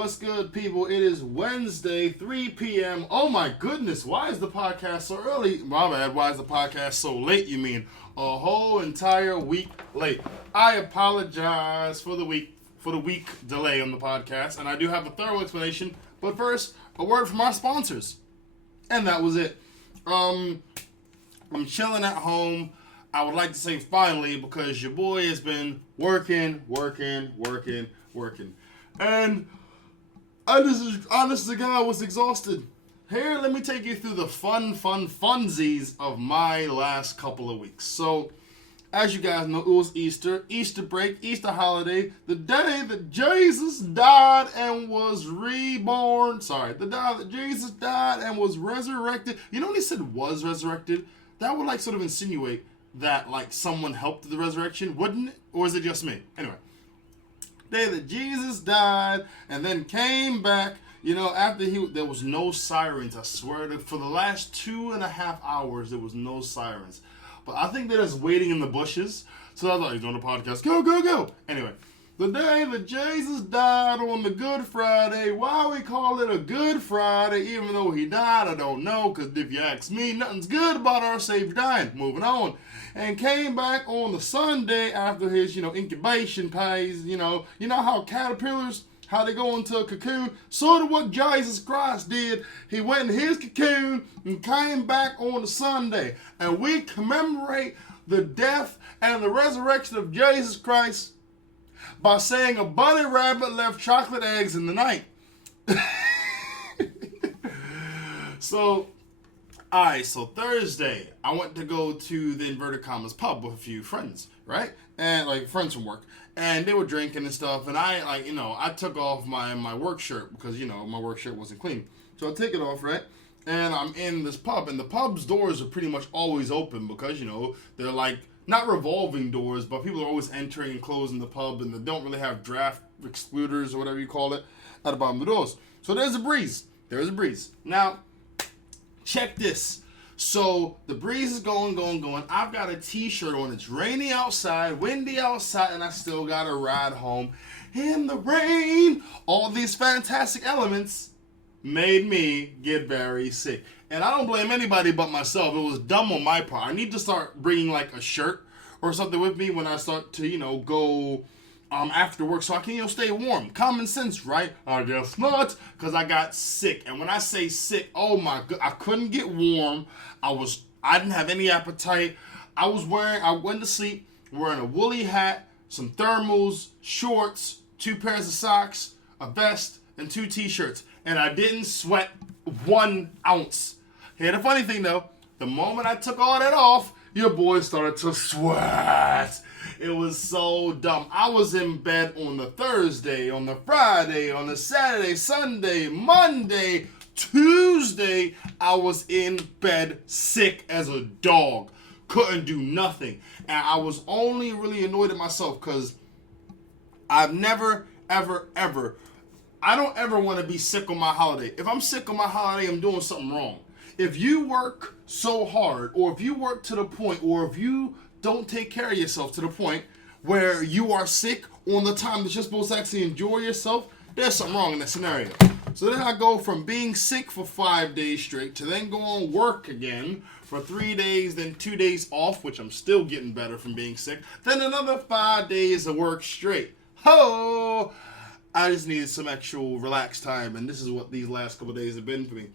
What's good, people? It is Wednesday, 3 p.m. Oh my goodness, why is the podcast so early? My bad, why is the podcast so late, you mean? A whole entire week late. I apologize for the week delay on the podcast, and I do have a thorough explanation, but first, a word from our sponsors. And that was it. I'm chilling at home. I would like to say finally, because your boy has been working. And I just, honest to God, was exhausted. Here, let me take you through the funsies of my last couple of weeks. So, as you guys know, it was Easter break, Easter holiday, the day that Jesus died and was reborn. The day that Jesus died and was resurrected. You know when he said was resurrected? That would sort of insinuate that someone helped the resurrection, wouldn't it? Or is it just me? Anyway. Day that Jesus died and then came back, after there was no sirens. I swear for the last 2.5 hours, there was no sirens. But I think they're just waiting in the bushes. So I was like, he's on the podcast. Go. Anyway, the day that Jesus died on the Good Friday. Why we call it a Good Friday, even though he died, I don't know. Because if you ask me, nothing's good about our Savior dying. Moving on. And came back on the Sunday after his, incubation phase. You know how caterpillars, how they go into a cocoon? Sort of what Jesus Christ did. He went in his cocoon and came back on the Sunday. And we commemorate the death and the resurrection of Jesus Christ by saying a bunny rabbit left chocolate eggs in the night. So Thursday, I went to go to the inverted commas pub with a few friends, right? And friends from work. And they were drinking and stuff. And I took off my work shirt because, my work shirt wasn't clean. So I take it off, right? And I'm in this pub. And the pub's doors are pretty much always open because, they're not revolving doors, but people are always entering and closing the pub. And they don't really have draft excluders or whatever you call it at the bottom of the doors. So there's a breeze. Now, check this. So the breeze is going. I've got a t-shirt on. It's rainy outside, windy outside, and I still got to ride home in the rain. All these fantastic elements made me get very sick. And I don't blame anybody but myself. It was dumb on my part. I need to start bringing a shirt or something with me when I start to, go after work so I can, stay warm. Common sense, right? I guess not, because I got sick. And when I say sick, oh my God, I couldn't get warm. I didn't have any appetite. I went to sleep wearing a woolly hat, some thermals, shorts, 2 pairs of socks, a vest, and 2 t-shirts. And I didn't sweat 1 ounce. Here, the funny thing though, the moment I took all that off, your boy started to sweat. It was so dumb. I was in bed on the Thursday, on the Friday, on the Saturday, Sunday, Monday, Tuesday. I was in bed sick as a dog. Couldn't do nothing. And I was only really annoyed at myself because I've never, ever, I don't ever want to be sick on my holiday. If I'm sick on my holiday, I'm doing something wrong. If you work so hard, or if you work to the point, or if you don't take care of yourself to the point where you are sick on the time that you're supposed to actually enjoy yourself, there's something wrong in that scenario. So then I go from being sick for 5 days straight to then go on work again for 3 days, then 2 days off, which I'm still getting better from being sick, then another 5 days of work straight. Ho! I just needed some actual relaxed time, and this is what these last couple days have been for me.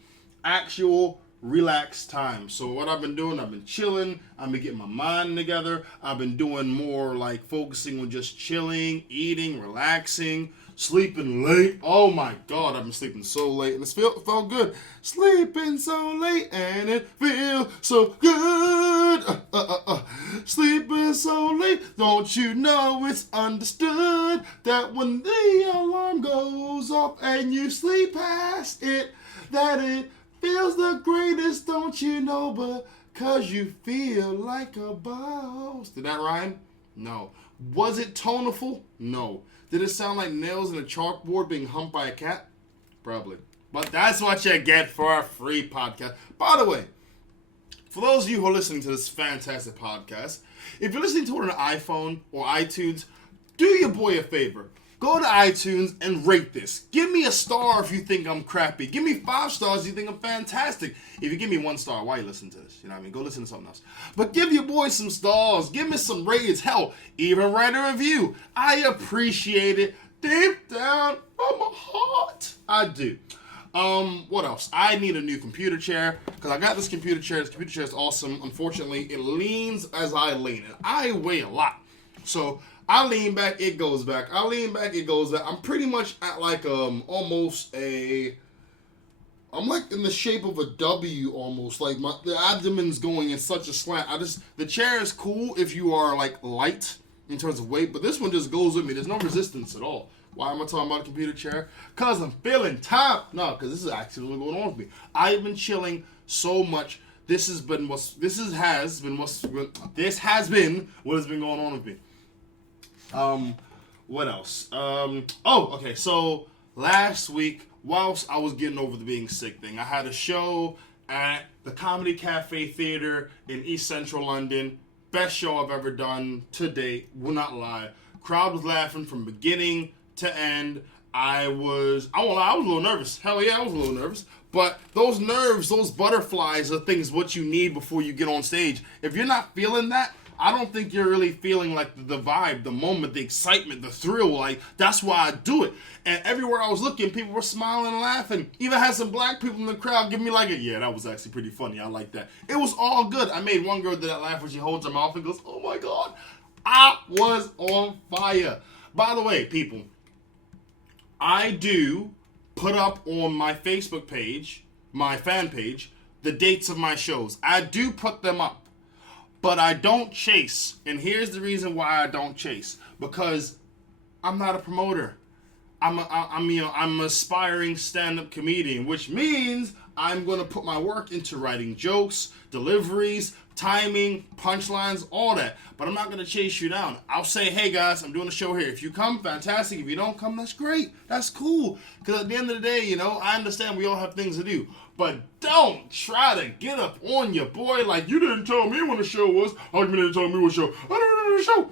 Actual relaxed time. So what I've been doing, I've been chilling, I've been getting my mind together, I've been doing more focusing on just chilling, eating, relaxing, sleeping late. Oh my God, I've been sleeping so late and it felt good. Sleeping so late and it feels so good. Sleeping so late, don't you know it's understood that when the alarm goes off and you sleep past it, that it feels the greatest, don't you know, because you feel like a boss. Did that rhyme? No. Was it toneful? No. Did it sound like nails in a chalkboard being humped by a cat? Probably. But that's what you get for a free podcast. By the way, for those of you who are listening to this fantastic podcast, if you're listening to it on an iPhone or iTunes, do your boy a favor. Go to iTunes and rate this. Give me a star if you think I'm crappy. Give me 5 stars if you think I'm fantastic. If you give me 1 star, why you listen to this? You know what I mean? Go listen to something else. But give your boy some stars. Give me some ratings. Hell, even write a review. I appreciate it deep down from my heart. I do. What else? I need a new computer chair because I got this computer chair. This computer chair is awesome. Unfortunately, it leans as I lean. And I weigh a lot. So I lean back, it goes back. I lean back, it goes back. I'm pretty much at like almost a. I'm like in the shape of a W almost. Like the abdomen's going in such a slant. The chair is cool if you are like light in terms of weight, but this one just goes with me. There's no resistance at all. Why am I talking about a computer chair? Cause I'm feeling top. No, because this is actually what's going on with me. I've been chilling so much. This has been what has been going on with me. What else? Okay, so last week, whilst I was getting over the being sick thing, I had a show at the Comedy Cafe Theatre in East Central London. Best show I've ever done to date, will not lie. Crowd was laughing from beginning to end. I won't lie, I was a little nervous. Hell yeah, I was a little nervous. But those nerves, those butterflies are things what you need before you get on stage. If you're not feeling that, I don't think you're really feeling like the vibe, the moment, the excitement, the thrill. Like, that's why I do it. And everywhere I was looking, people were smiling and laughing. Even had some black people in the crowd give me like yeah, that was actually pretty funny. I like that. It was all good. I made one girl do that laugh when she holds her mouth and goes, oh my God. I was on fire. By the way, people, I do put up on my Facebook page, my fan page, the dates of my shows. I do put them up. But I don't chase. And here's the reason why I don't chase. Because I'm not a promoter. I'm an aspiring stand-up comedian, which means I'm going to put my work into writing jokes, deliveries, timing, punchlines, all that. But I'm not going to chase you down. I'll say, hey guys, I'm doing a show here. If you come, fantastic. If you don't come, that's great. That's cool. Because at the end of the day, I understand we all have things to do. But don't try to get up on your boy like you didn't tell me when the show was. How you didn't tell me what show? I don't know the show.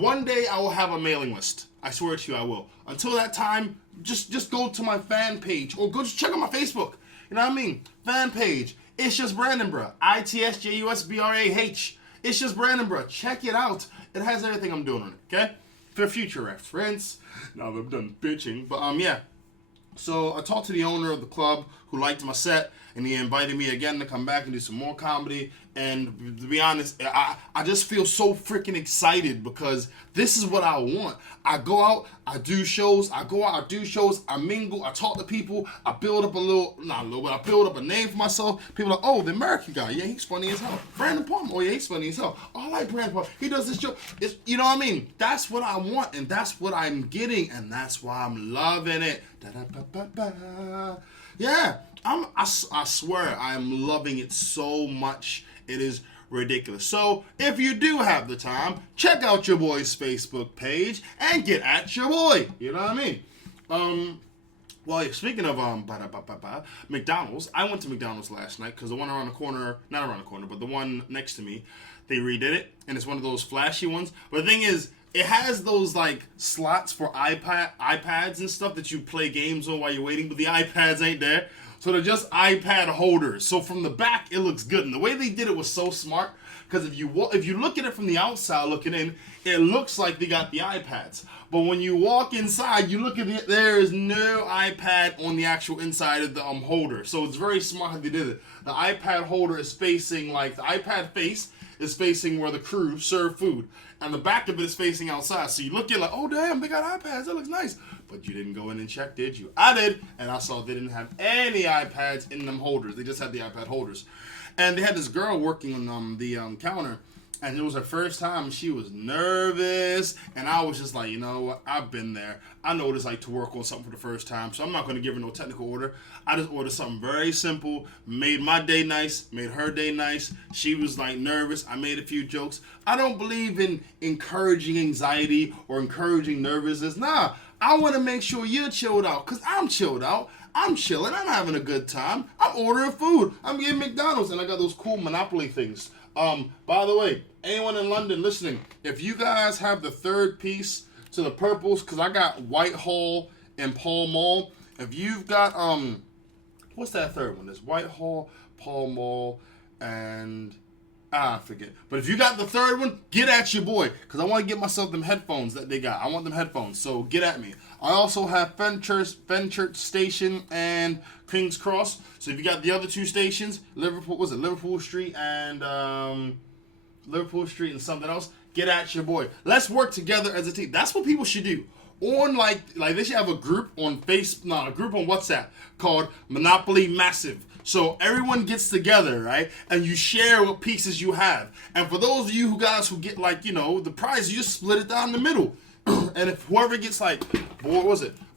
One day I will have a mailing list. I swear to you I will. Until that time, just go to my fan page or go just check out my Facebook. You know what I mean? Fan page. It's just Brandon, bro. ItsJusBrah. It's just Brandon, bro. Check it out. It has everything I'm doing on it. Okay? For future reference. Now that I'm done bitching. But yeah. So I talked to the owner of the club who liked my set, and he invited me again to come back and do some more comedy. And to be honest, I just feel so freaking excited because this is what I want. I go out, I do shows, I mingle, I talk to people, I build up I build up a name for myself. People are like, oh, the American guy, yeah, he's funny as hell. Brandon Palmer, oh yeah, he's funny as hell. Oh, I like Brandon Palmer, he does this show. You know what I mean? That's what I want, and that's what I'm getting, and that's why I'm loving it. Da-da-ba-ba-ba. Yeah, I swear I'm loving it so much. It is ridiculous. So if you do have the time, check out your boy's Facebook page and get at your boy. You know what I mean? Well, speaking of McDonald's, I went to McDonald's last night because the one not around the corner, but the one next to me, they redid it, and it's one of those flashy ones. But the thing is, it has those like slots for iPads and stuff that you play games on while you're waiting, but the iPads ain't there. So they're just iPad holders. So from the back, it looks good. And the way they did it was so smart. Because if you look at it from the outside looking in, it looks like they got the iPads. But when you walk inside, you look at it, there is no iPad on the actual inside of the holder. So it's very smart how they did it. The iPad holder is facing, like, the iPad face is facing where the crew serve food. And the back of it is facing outside. So you look at it like, oh, damn, they got iPads. That looks nice. But you didn't go in and check, did you? I did. And I saw they didn't have any iPads in them holders. They just had the iPad holders. And they had this girl working on the counter. And it was her first time. She was nervous. And I was just like, you know what? I've been there. I know what it's like to work on something for the first time. So I'm not going to give her no technical order. I just ordered something very simple. Made my day nice. Made her day nice. She was like nervous. I made a few jokes. I don't believe in encouraging anxiety or encouraging nervousness. Nah. I want to make sure you're chilled out. Because I'm chilled out. I'm chilling. I'm having a good time. I'm ordering food. I'm getting McDonald's. And I got those cool Monopoly things. By the way, anyone in London listening, if you guys have the third piece to the purples because I got Whitehall and Pall Mall. If you've got what's that third one? There's Whitehall, Pall Mall, and I forget. But if you got the third one, get at your boy because I want to get myself them headphones that they got. I want them headphones, so get at me. I also have Fenchurch Station and King's Cross. So if you got the other two stations, Liverpool Street and something else, get at your boy. Let's work together as a team. That's what people should do. On like they should have a group on a group on WhatsApp called Monopoly Massive. So everyone gets together, right? And you share what pieces you have. And for those of you guys who get the prize, you just split it down the middle. And if whoever gets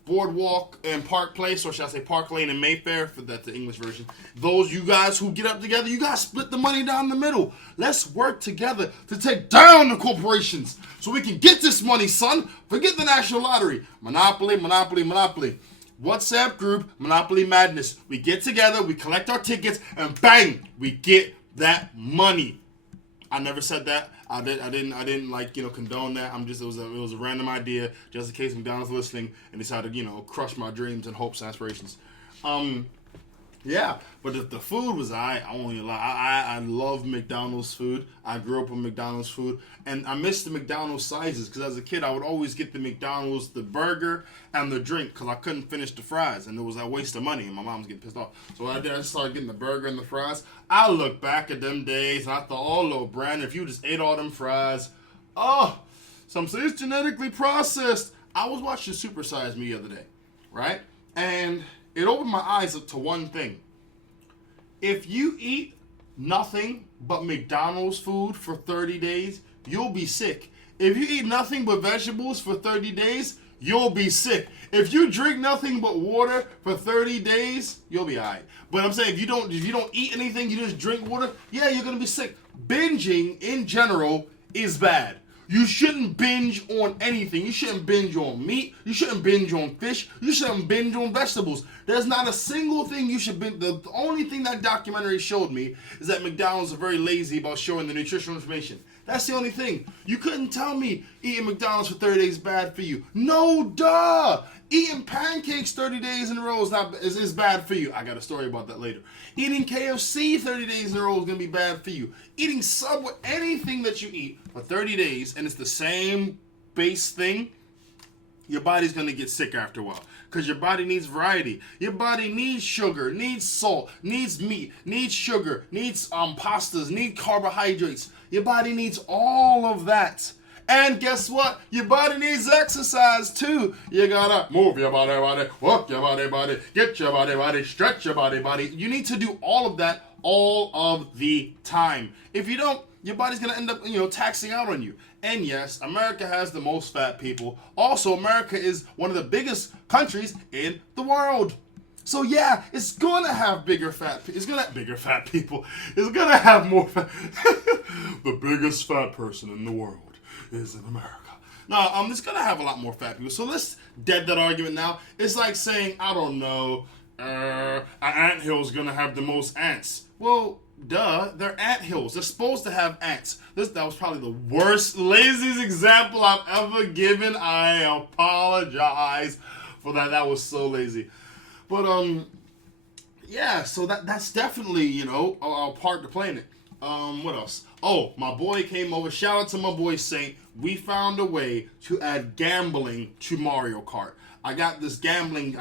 Boardwalk and Park Place, or should I say Park Lane and Mayfair, for that's the English version. Those you guys who get up together, you guys split the money down the middle. Let's work together to take down the corporations so we can get this money, son. Forget the National Lottery. Monopoly, Monopoly, Monopoly. WhatsApp group, Monopoly Madness. We get together, we collect our tickets, and bang, we get that money. I never said that. I didn't condone that. It was a random idea just in case McDonald's listening and decided to crush my dreams and hopes and aspirations. Yeah, but the food was I won't even lie. I love McDonald's food. I grew up with McDonald's food, and I miss the McDonald's sizes because as a kid I would always get the McDonald's, the burger, and the drink because I couldn't finish the fries, and it was a waste of money, and my mom was getting pissed off. So I started getting the burger and the fries. I look back at them days, and I thought, oh, little Brandon, if you just ate all them fries, some say it's genetically processed. I was watching Super Size Me the other day, right? And it opened my eyes up to one thing. If you eat nothing but McDonald's food for 30 days, you'll be sick. If you eat nothing but vegetables for 30 days, you'll be sick. If you drink nothing but water for 30 days, you'll be alright. But I'm saying if you don't eat anything, you just drink water, yeah, you're gonna be sick. Binging in general is bad. You shouldn't binge on anything. You shouldn't binge on meat. You shouldn't binge on fish. You shouldn't binge on vegetables. There's not a single thing you should binge. The only thing that documentary showed me is that McDonald's are very lazy about showing the nutritional information. That's the only thing. You couldn't tell me eating McDonald's for 30 days is bad for you. No, duh. Eating pancakes 30 days in a row is bad for you. I got a story about that later. Eating KFC 30 days in a row is going to be bad for you. Eating Subway, anything that you eat for 30 days and it's the same base thing, your body's going to get sick after a while. Because your body needs variety. Your body needs sugar, needs salt, needs meat, needs sugar, needs pastas, needs carbohydrates. Your body needs all of that. And guess what? Your body needs exercise too. You gotta move your body, work your body, get your body, stretch your body. You need to do all of that all of the time. If you don't, your body's gonna end up, taxing out on you. And yes, America has the most fat people. Also, America is one of the biggest countries in the world. So yeah, it's gonna have bigger fat people. It's gonna have bigger fat people. It's gonna have more fat. The biggest fat person in the world is in America. No, it's gonna have a lot more fat people. So let's dead that argument now. It's like saying, I don't know, an anthill's gonna have the most ants. Well, duh, they're anthills. They're supposed to have ants. That was probably the worst, laziest example I've ever given. I apologize for that. That was so lazy. But yeah, so that's definitely, a part to play in it. What else? Oh, my boy came over. Shout out to my boy Saint. We found a way to add gambling to Mario Kart. I got this gambling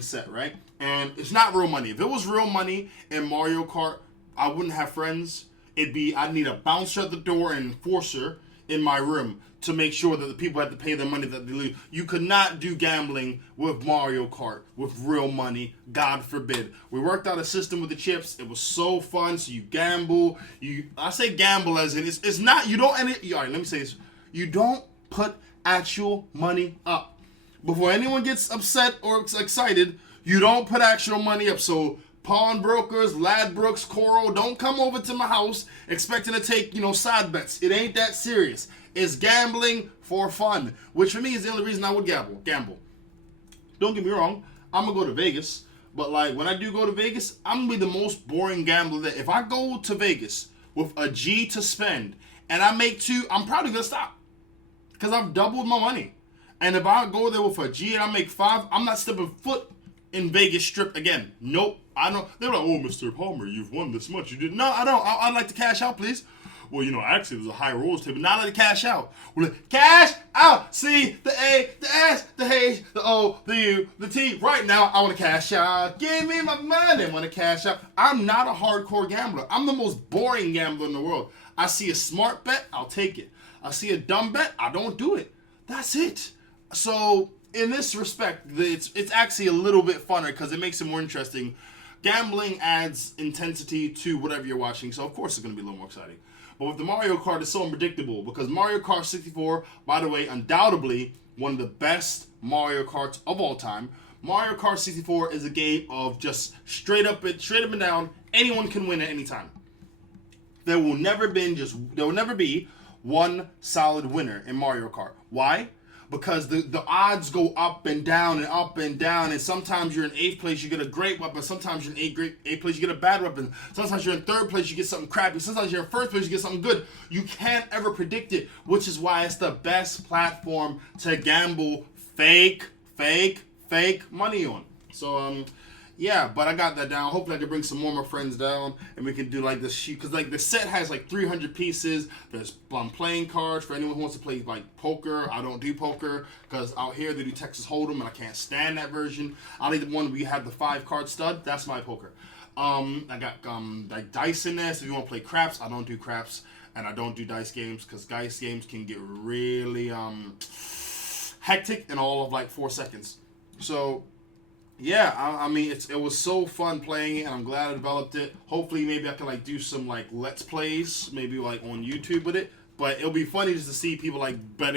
set, right? And it's not real money. If it was real money in Mario Kart, I wouldn't have friends. I'd need a bouncer at the door and enforcer in my room to make sure that the people had to pay their money that they lose. You could not do gambling with Mario Kart with real money. God forbid. We worked out a system with the chips. It was so fun. So you gamble. I say gamble as in it's not. You don't. All right, let me say this. You don't put actual money up. Before anyone gets upset or excited, you don't put actual money up. So pawnbrokers, Ladbrokes, Coral, don't come over to my house expecting to take, side bets. It ain't that serious. It's gambling for fun, which for me is the only reason I would gamble. Don't get me wrong, I'm going to go to Vegas, but when I do go to Vegas, I'm going to be the most boring gambler there. If I go to Vegas with a G to spend and I make 2, I'm probably going to stop because I've doubled my money. And if I go there with a G and I make 5, I'm not stepping foot in Vegas Strip again. Nope. I don't. They're like, oh, Mr. Palmer, you've won this much. You didn't. No, I don't. I'd like to cash out, please. Well, actually, there's a high rolls table. Now let it cash out. Well, cash out. C, the A, the S, the H, the O, the U, the T. Right now, I want to cash out. Give me my money. I want to cash out. I'm not a hardcore gambler. I'm the most boring gambler in the world. I see a smart bet, I'll take it. I see a dumb bet, I don't do it. That's it. So, in this respect, it's actually a little bit funner because it makes it more interesting. Gambling adds intensity to whatever you're watching, so of course it's going to be a little more exciting. But with the Mario Kart, it's so unpredictable because Mario Kart 64, by the way, undoubtedly one of the best Mario Karts of all time. Mario Kart 64 is a game of just straight up and down. Anyone can win at any time. There will never be one solid winner in Mario Kart. Why? Because the odds go up and down and up and down, and sometimes you're in 8th place, you get a great weapon. Sometimes you're in 8th place, you get a bad weapon. Sometimes you're in 3rd place, you get something crappy. Sometimes you're in 1st place, you get something good. You can't ever predict it, which is why it's the best platform to gamble fake money on. So, yeah, but I got that down. Hopefully I can bring some more of my friends down and we can do like this sheet. Because like the set has like 300 pieces. There's playing cards for anyone who wants to play like poker. I don't do poker because out here they do Texas Hold'em and I can't stand that version. I like the one where you have the 5-card stud. That's my poker. I got like dice in there. So if you want to play craps, I don't do craps. And I don't do dice games because dice games can get really hectic in all of like 4 seconds. So... yeah, I mean, it was so fun playing it, and I'm glad I developed it. Hopefully, maybe I can, like, do some, like, Let's Plays, maybe, like, on YouTube with it. But it'll be funny just to see people, like, but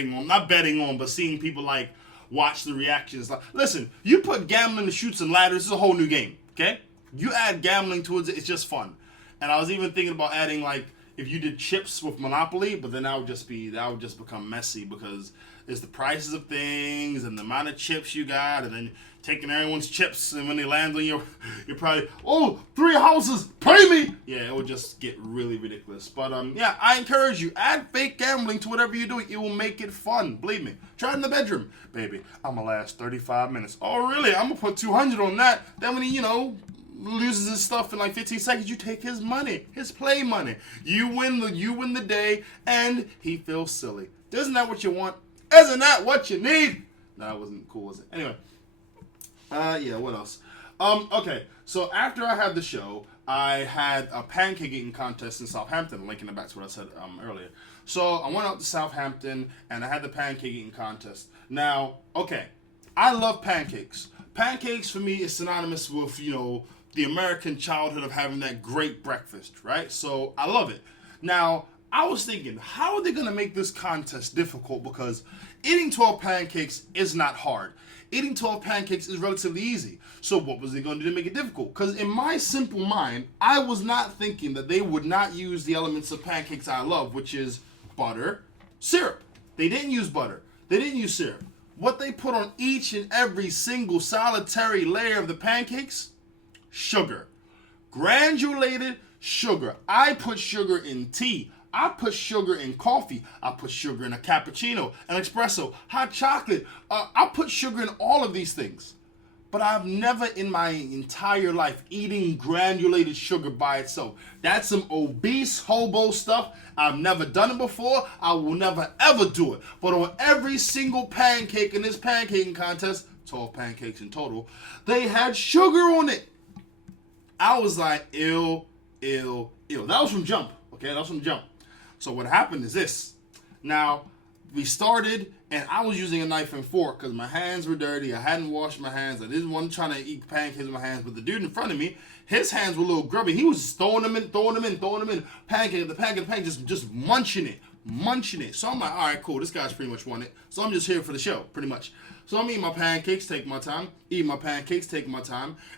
seeing people, like, watch the reactions. Like, listen, you put gambling to Chutes and Ladders, this is a whole new game, okay? You add gambling to it, it's just fun. And I was even thinking about adding, like, if you did chips with Monopoly, but then that would just become messy because it's the prices of things and the amount of chips you got, and then taking everyone's chips, and when they land on you, you're probably, 3 houses, pay me! Yeah, it would just get really ridiculous. But, yeah, I encourage you, add fake gambling to whatever you're doing. It will make it fun, believe me. Try it in the bedroom. Baby, I'm gonna last 35 minutes. Oh, really? I'm gonna put 200 on that. Then when he, loses his stuff in like 15 seconds, you take his money, his play money. You win the day, and he feels silly. Isn't that what you want? Isn't that what you need? No, that wasn't cool, was it? Anyway. Yeah, what else? Okay, so after I had the show, I had a pancake eating contest in Southampton, linking it back to what I said earlier. So I went out to Southampton, and I had the pancake eating contest. Now, okay, I love pancakes. Pancakes, for me, is synonymous with, the American childhood of having that great breakfast, right? So I love it. Now, I was thinking, how are they going to make this contest difficult? Because eating 12 pancakes is not hard. Eating 12 pancakes is relatively easy. So what was they going to do to make it difficult? Because in my simple mind, I was not thinking that they would not use the elements of pancakes I love, which is butter, syrup. They didn't use butter. They didn't use syrup. What they put on each and every single solitary layer of the pancakes? Sugar. Granulated sugar. I put sugar in tea. I put sugar in coffee. I put sugar in a cappuccino, an espresso, hot chocolate. I put sugar in all of these things. But I've never in my entire life eating granulated sugar by itself. That's some obese hobo stuff. I've never done it before. I will never ever do it. But on every single pancake in this pancaking contest, 12 pancakes in total, they had sugar on it. I was like, ew. That was from jump. Okay, that was from jump. So what happened is this. Now, we started, and I was using a knife and fork because my hands were dirty. I hadn't washed my hands. I didn't want to try to eat pancakes with my hands. But the dude in front of me, his hands were a little grubby. He was just throwing them in. Pancake, just munching it. So I'm like, all right, cool. This guy's pretty much won it. So I'm just here for the show, pretty much. So I'm eating my pancakes, taking my time.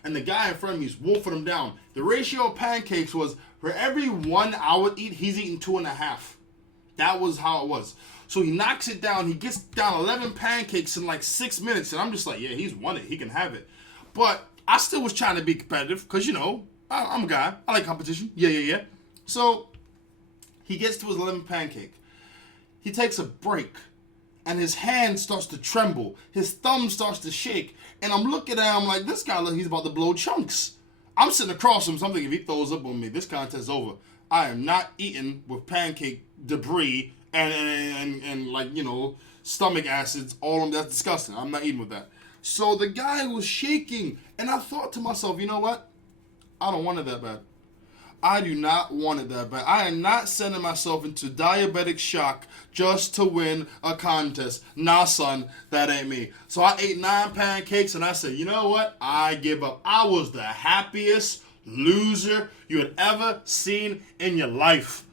And the guy in front of me is wolfing them down. The ratio of pancakes was, for every 1 I would eat, he's eating 2.5. That was how it was. So he knocks it down. He gets down 11 pancakes in like 6 minutes. And I'm just like, yeah, he's won it. He can have it. But I still was trying to be competitive because, I'm a guy. I like competition. Yeah. So he gets to his 11th pancake. He takes a break. and his hand starts to tremble. His thumb starts to shake. And I'm looking at him like, this guy, look, he's about to blow chunks. I'm sitting across from him, so I'm thinking if he throws up on me, this contest is over. I am not eating with pancake debris and like, you know, stomach acids, all of them. That's disgusting. I'm not eating with that. So the guy was shaking, and I thought to myself, you know what? I don't want it that bad. I do not want it that bad. I am not sending myself into diabetic shock just to win a contest. Nah, son, that ain't me. So I ate 9 pancakes, and I said, you know what? I give up. I was the happiest loser you had ever seen in your life.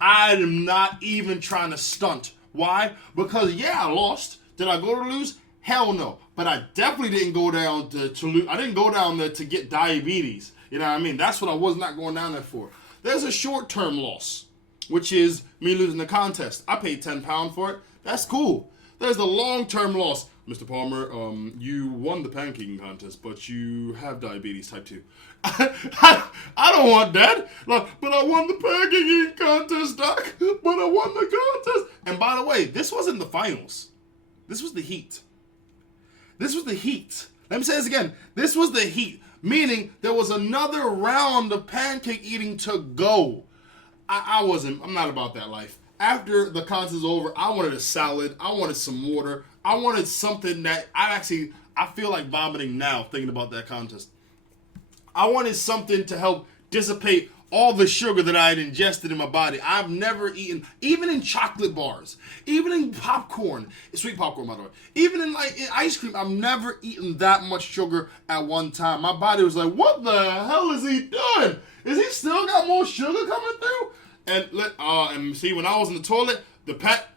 I am not even trying to stunt. Why? Because, yeah, I lost. Did I go to lose? Hell no. But I definitely didn't go down to lose. I didn't go down there to get diabetes. You know what I mean? That's what I was not going down there for. There's a short-term loss, which is me losing the contest. I paid £10 for it. That's cool. There's the long-term loss. Mr. Palmer, you won the pancaking contest, but you have diabetes type 2. I don't want that. Like, but I won the pancaking contest, Doc. But I won the contest. And by the way, this wasn't the finals. This was the heat. This was the heat. Let me say this again. This was the heat. Meaning there was another round of pancake eating to go. I'm not about that life. After the contest was over, I wanted a salad. I wanted some water. I wanted something that I feel like vomiting now thinking about that contest. I wanted something to help dissipate all the sugar that I had ingested in my body. I've never eaten, even in chocolate bars, even in popcorn, sweet popcorn by the way, even in ice cream, I've never eaten that much sugar at one time. My body was like, what the hell is he doing? Is he still got more sugar coming through? And see, when I was in the toilet,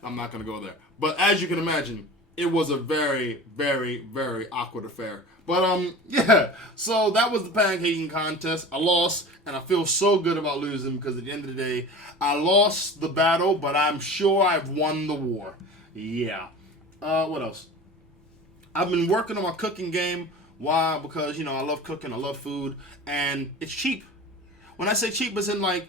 I'm not going to go there. But as you can imagine, it was a very, very, very awkward affair. But, yeah, so that was the pancaking contest. I lost, and I feel so good about losing because at the end of the day, I lost the battle, but I'm sure I've won the war. Yeah. What else? I've been working on my cooking game. Why? Because, you know, I love cooking, I love food, and it's cheap. When I say cheap, it's in, like,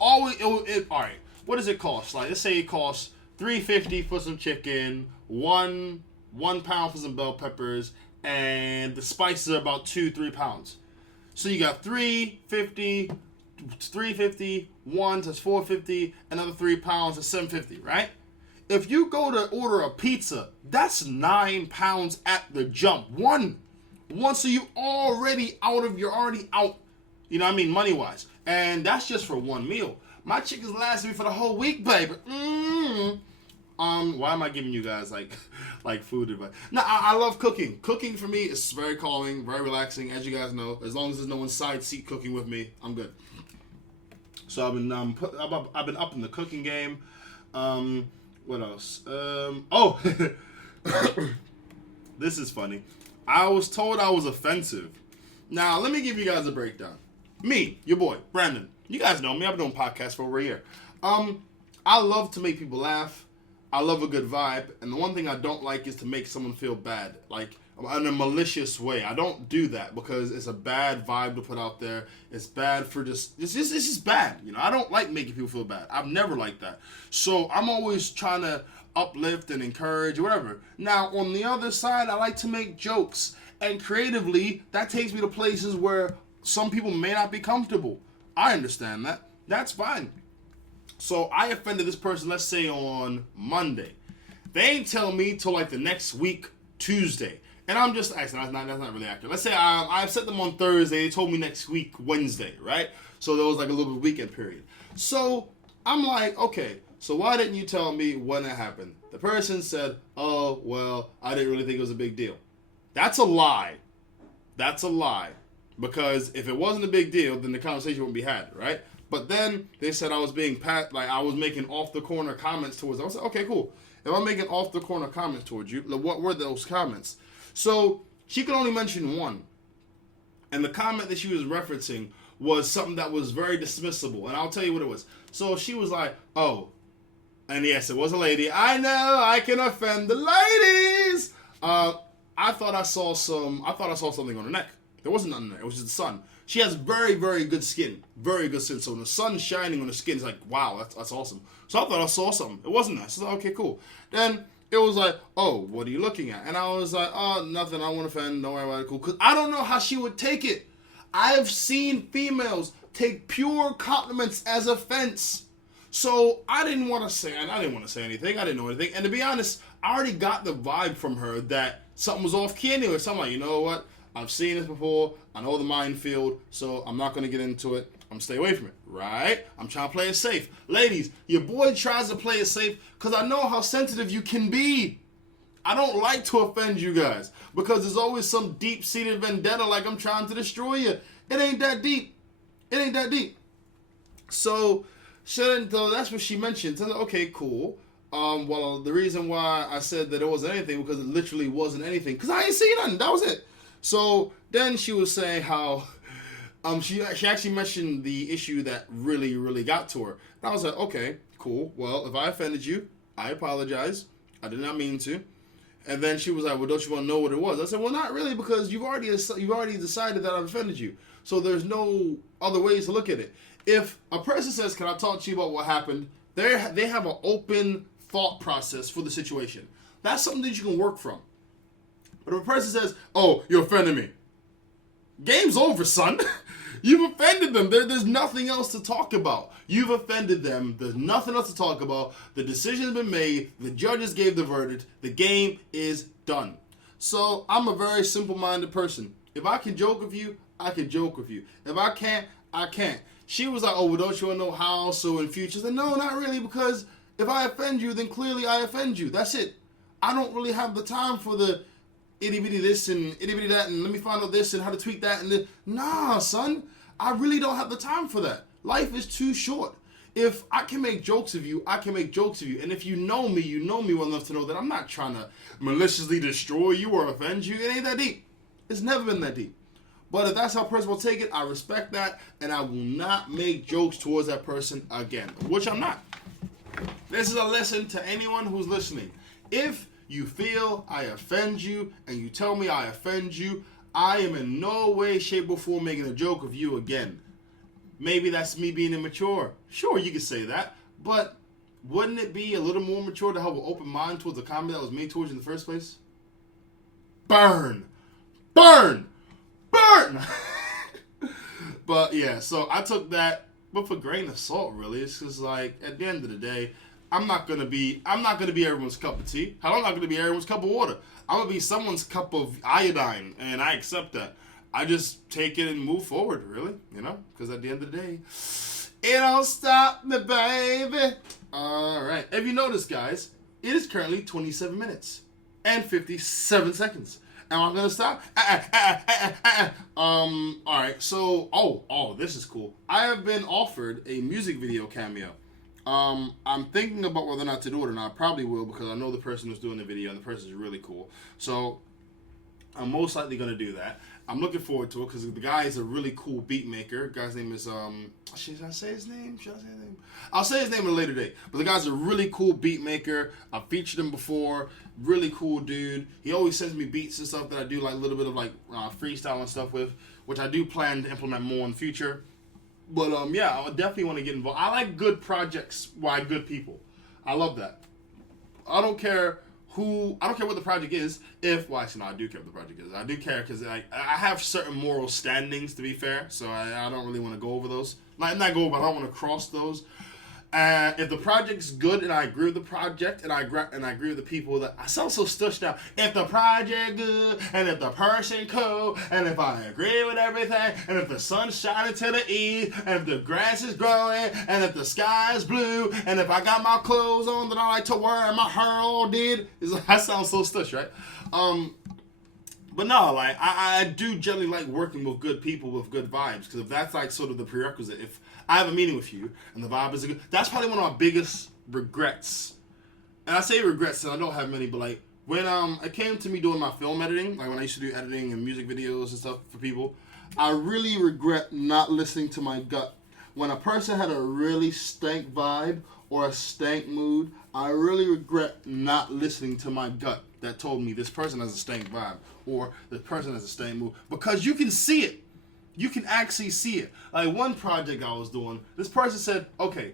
all right, what does it cost? Like, let's say it costs $3.50 for some chicken, one pound for some bell peppers, and the spices are about 2-3 pounds. So you got $3.50, one that's $4.50, another 3 pounds is $7.50, right? If you go to order a pizza, that's 9 pounds at the jump. One, so you're already out. You know what I mean, money wise, and that's just for one meal. My chicken's lasting me for the whole week, baby. Why am I giving you guys like food advice? No, I love cooking. Cooking for me is very calming, very relaxing. As you guys know, as long as there's no one side seat cooking with me, I'm good. So I've been up in the cooking game. What else? This is funny. I was told I was offensive. Now let me give you guys a breakdown. Me, your boy, Brandon. You guys know me. I've been doing podcasts for over a year. I love to make people laugh. I love a good vibe, and the one thing I don't like is to make someone feel bad, like in a malicious way. I don't do that because it's a bad vibe to put out there. It's bad for it's just bad. You know, I don't like making people feel bad. I've never liked that. So I'm always trying to uplift and encourage, whatever. Now, on the other side, I like to make jokes, and creatively, that takes me to places where some people may not be comfortable. I understand that. That's fine. So I offended this person, let's say on Monday. They ain't tell me till like the next week, Tuesday. And I'm just, actually, that's not really accurate. Let's say I sent them on Thursday. They told me next week, Wednesday, right? So there was like a little bit weekend period. So I'm like, okay, so why didn't you tell me when it happened? The person said, oh, well, I didn't really think it was a big deal. That's a lie. That's a lie. Because if it wasn't a big deal, then the conversation wouldn't be had, right? But then they said I was being I was making off the corner comments towards them. I said, okay, cool. If I'm making off the corner comments towards you, what were those comments? So she could only mention one. And the comment that she was referencing was something that was very dismissible. And I'll tell you what it was. So she was like, oh, and yes, it was a lady. I know I can offend the ladies. I thought I saw something on her neck. There wasn't nothing there. It was just the sun. She has very, very good skin. Very good skin. So when the sun's shining on her skin, it's like, wow, that's awesome. So I thought I saw something. It wasn't that. So I said, okay, cool. Then It was like, oh, what are you looking at? And I was like, oh, nothing. I don't want to offend. Don't worry about it. Cool. Because I don't know how she would take it. I've seen females take pure compliments as offense. So I didn't want to say anything. I didn't know anything. And to be honest, I already got the vibe from her that something was off key anyway. So I'm like, you know what? I've seen this before. I know the minefield. So I'm not going to get into it. I'm going to stay away from it. Right? I'm trying to play it safe. Ladies, your boy tries to play it safe because I know how sensitive you can be. I don't like to offend you guys because there's always some deep-seated vendetta like I'm trying to destroy you. It ain't that deep. So that's what she mentioned. So I was like, okay, cool. Well, the reason why I said that it wasn't anything because it literally wasn't anything because I ain't seen nothing. That was it. So then she was saying how she actually mentioned the issue that really, really got to her. And I was like, okay, cool. Well, if I offended you, I apologize. I did not mean to. And then she was like, well, don't you want to know what it was? I said, well, not really, because you've already decided that I've offended you. So there's no other ways to look at it. If a person says, can I talk to you about what happened? They have an open thought process for the situation. That's something that you can work from. But if a person says, oh, you offended me. Game's over, son. You've offended them. There's nothing else to talk about. You've offended them. There's nothing else to talk about. The decision's been made. The judges gave the verdict. The game is done. So I'm a very simple-minded person. If I can joke with you, I can joke with you. If I can't, I can't. She was like, oh, well, don't you want to know how? So in future, I said, no, not really, because if I offend you, then clearly I offend you. That's it. I don't really have the time for the itty-bitty this and itty-bitty that and let me find out this and how to tweak that and this. Nah, son. I really don't have the time for that. Life is too short. If I can make jokes of you, I can make jokes of you. And if you know me well enough to know that I'm not trying to maliciously destroy you or offend you. It ain't that deep. It's never been that deep. But if that's how a person will take it, I respect that, and I will not make jokes towards that person again, which I'm not. This is a lesson to anyone who's listening. If you feel I offend you and you tell me I offend you, I am in no way, shape, or form making a joke of you again. Maybe that's me being immature. Sure, you could say that, but wouldn't it be a little more mature to have an open mind towards the comment that was made towards you in the first place? Burn! Burn! Burn! But yeah, so I took that, but for grain of salt, really. It's just like, at the end of the day, I'm not gonna be everyone's cup of tea. Hell, I'm not gonna be everyone's cup of water. I'm gonna be someone's cup of iodine, and I accept that. I just take it and move forward, really, because at the end of the day, it don't stop me, baby. All right. If you notice, guys, it is currently 27 minutes and 57 seconds. Am I gonna stop? All right. So, this is cool. I have been offered a music video cameo. I'm thinking about whether or not to do it or not. I probably will because I know the person who's doing the video and the person is really cool. So I'm most likely going to do that. I'm looking forward to it because the guy is a really cool beat maker. The guy's name is, should I say his name? I'll say his name at a later date. But the guy's a really cool beat maker. I've featured him before. Really cool dude. He always sends me beats and stuff that I do like a little bit of freestyle and stuff with, which I do plan to implement more in the future. But yeah, I definitely want to get involved. I like good projects by good people. I love that. I don't care what the project is. I do care what the project is. I do care because I have certain moral standings, to be fair. So I don't really want to go over those. Not go over, but I don't want to cross those. If the project's good and I agree with the project and I agree with the people that I sound so stushed now. If the project good and if the person cool and if I agree with everything and if the sun's shining to the east and if the grass is growing and if the sky is blue and if I got my clothes on that I like to wear and my hair all did, that sounds so stush, right? But no, I do generally like working with good people with good vibes because if that's sort of the prerequisite, if I have a meeting with you and the vibe is good, that's probably one of my biggest regrets. And I say regrets and I don't have many, but when it came to me doing my film editing, when I used to do editing and music videos and stuff for people, I really regret not listening to my gut. When a person had a really stank vibe or a stank mood, I really regret not listening to my gut that told me this person has a stank vibe or this person has a stank mood, because you can see it. You can actually see it. One project I was doing, this person said, okay,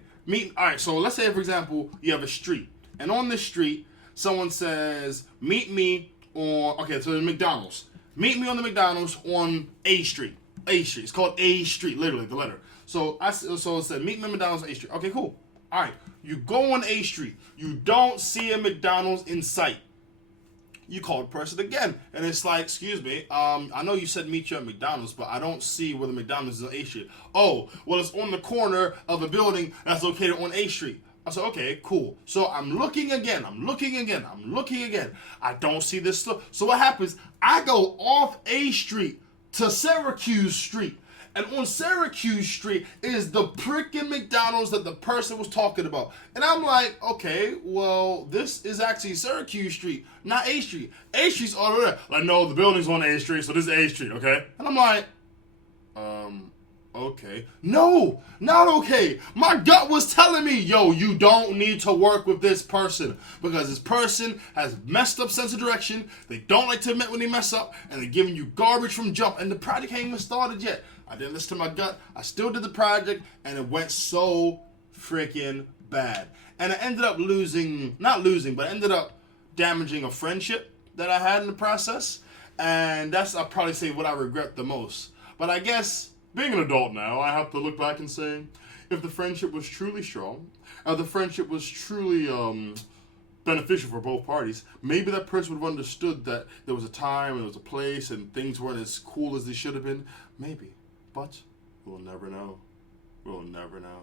all right, so let's say, for example, you have a street. And on this street, someone says, meet me on, okay, so the McDonald's. Meet me on the McDonald's on A Street. A Street. It's called A Street, literally, the letter. So it said, meet me at McDonald's on A Street. Okay, cool. All right. You go on A Street. You don't see a McDonald's in sight. You call the person again. And it's like, excuse me, I know you said meet you at McDonald's, but I don't see where the McDonald's is on A Street. Oh, well, it's on the corner of a building that's located on A Street. I said, okay, cool. So I'm looking again. I don't see this stuff. So what happens? I go off A Street to Syracuse Street. And on Syracuse Street is the freaking McDonald's that the person was talking about. And I'm like, okay, well, this is actually Syracuse Street, not A Street. A Street's all over there. Like, no, the building's on A Street, so this is A Street, okay? And I'm like, okay. No, not okay. My gut was telling me, yo, you don't need to work with this person because this person has messed up sense of direction. They don't like to admit when they mess up, and they're giving you garbage from jump, and the project ain't even started yet. I didn't listen to my gut. I still did the project, and it went so freaking bad. And I ended up ended up damaging a friendship that I had in the process. And that's, I'll probably say, what I regret the most. But I guess, being an adult now, I have to look back and say, if the friendship was truly strong, or the friendship was truly beneficial for both parties, maybe that person would have understood that there was a time, and there was a place, and things weren't as cool as they should have been. Maybe. But we'll never know. We'll never know.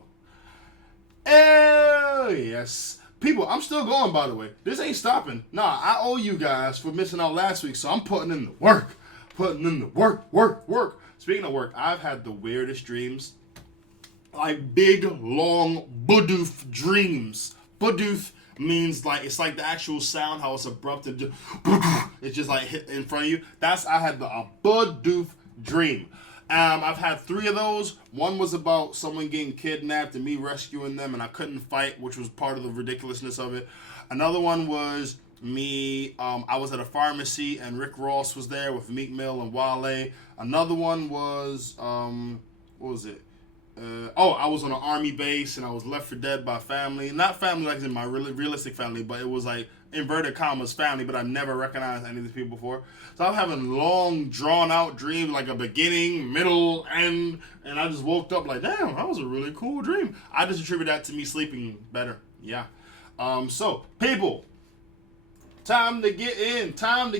Oh, yes. People, I'm still going, by the way. This ain't stopping. Nah, I owe you guys for missing out last week, so I'm putting in the work. Work. Speaking of work, I've had the weirdest dreams. Like big, long, budoof dreams. Budoof means like, it's like the actual sound, how it's abrupt. It's just like hit in front of you. I had a budoof dream. I've had 3 of those. One was about someone getting kidnapped and me rescuing them, and I couldn't fight, which was part of the ridiculousness of it. Another one was me, I was at a pharmacy, and Rick Ross was there with Meek Mill and Wale. Another one was, what was it? I was on an army base, and I was left for dead by family. Not family like in my really realistic family, but it was like, inverted commas, family, but I never recognized any of these people before. So I'm having long, drawn-out dreams, like a beginning, middle, end, and I just woke up like, damn, that was a really cool dream. I just attribute that to me sleeping better. Yeah. So, people, time to get into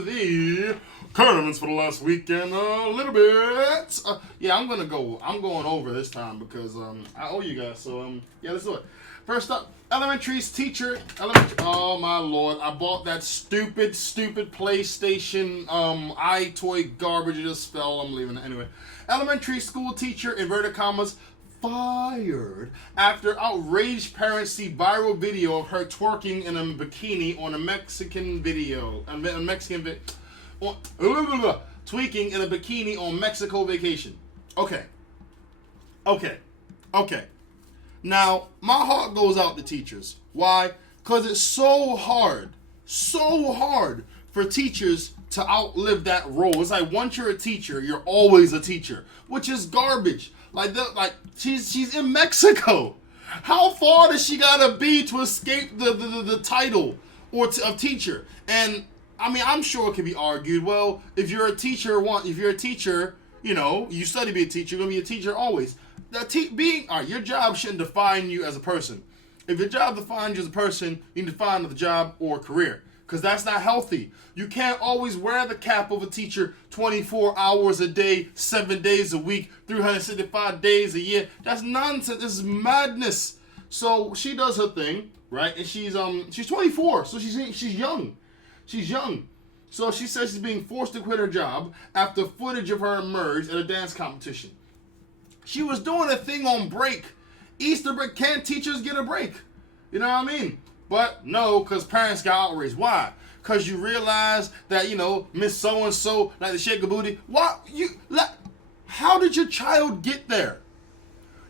the current events for the last weekend a little bit. Yeah, I'm going over this time because I owe you guys. So, yeah, let's do it. First up, elementary's teacher. Oh my lord! I bought that stupid PlayStation iToy garbage. It just fell. I'm leaving it anyway. Elementary school teacher, inverted commas, fired after outraged parents see viral video of her twerking in a bikini on a Mexican video. Tweaking in a bikini on Mexico vacation. Okay. Now, my heart goes out to teachers. Why? Because it's so hard for teachers to outlive that role. It's like once you're a teacher, you're always a teacher, which is garbage. Like she's in Mexico. How far does she gotta be to escape the title of teacher? And I mean, I'm sure it can be argued. Well, if you're a teacher, you know, you study to be a teacher, you're gonna be a teacher always. Your job shouldn't define you as a person. If your job defines you as a person, you need to find another job or career, because that's not healthy. You can't always wear the cap of a teacher 24 hours a day, 7 days a week, 365 days a year. That's nonsense. This is madness. So she does her thing, right? And she's 24, so she's young. She's young. So she says she's being forced to quit her job after footage of her emerged at a dance competition. She was doing a thing on break. Easter break. Can't teachers get a break? You know what I mean? But no, because parents got outraged. Why? Because you realize that, you know, Miss So-and-so, like the shake a booty. How did your child get there?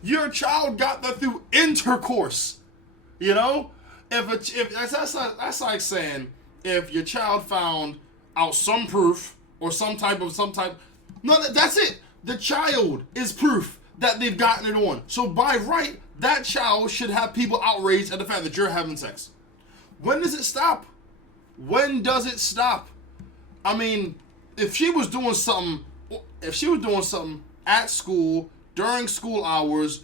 Your child got that through intercourse. You know? That's like saying, if your child found out some proof or some type. No, that's it. The child is proof that they've gotten it on. So by right, that child should have people outraged at the fact that you're having sex. When does it stop? When does it stop? I mean, if she was doing something at school, during school hours,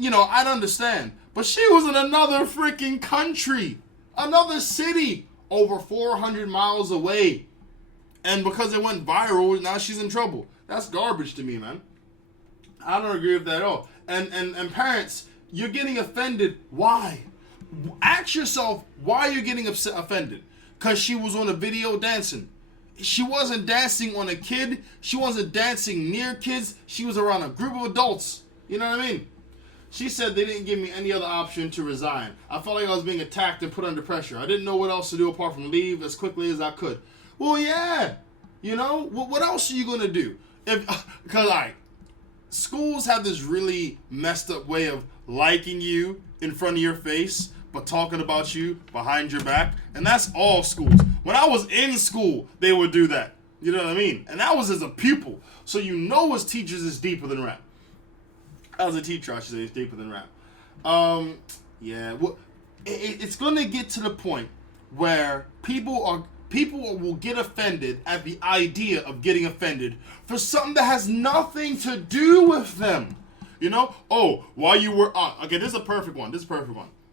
I'd understand. But she was in another freaking country, another city, over 400 miles away. And because it went viral, now she's in trouble. That's garbage to me, man. I don't agree with that at all. And parents, you're getting offended. Why? Ask yourself, why are you getting offended? Because she was on a video dancing. She wasn't dancing on a kid. She wasn't dancing near kids. She was around a group of adults. You know what I mean? She said they didn't give me any other option to resign. I felt like I was being attacked and put under pressure. I didn't know what else to do apart from leave as quickly as I could. Well, yeah. What else are you going to do? Because, schools have this really messed up way of liking you in front of your face, but talking about you behind your back. And that's all schools. When I was in school, they would do that. You know what I mean? And that was as a pupil. So as teachers, it's deeper than rap. As a teacher, I should say, it's deeper than rap. It's going to get to the point where people will get offended at the idea of getting offended for something that has nothing to do with them. While you were on. Okay, this is a perfect one.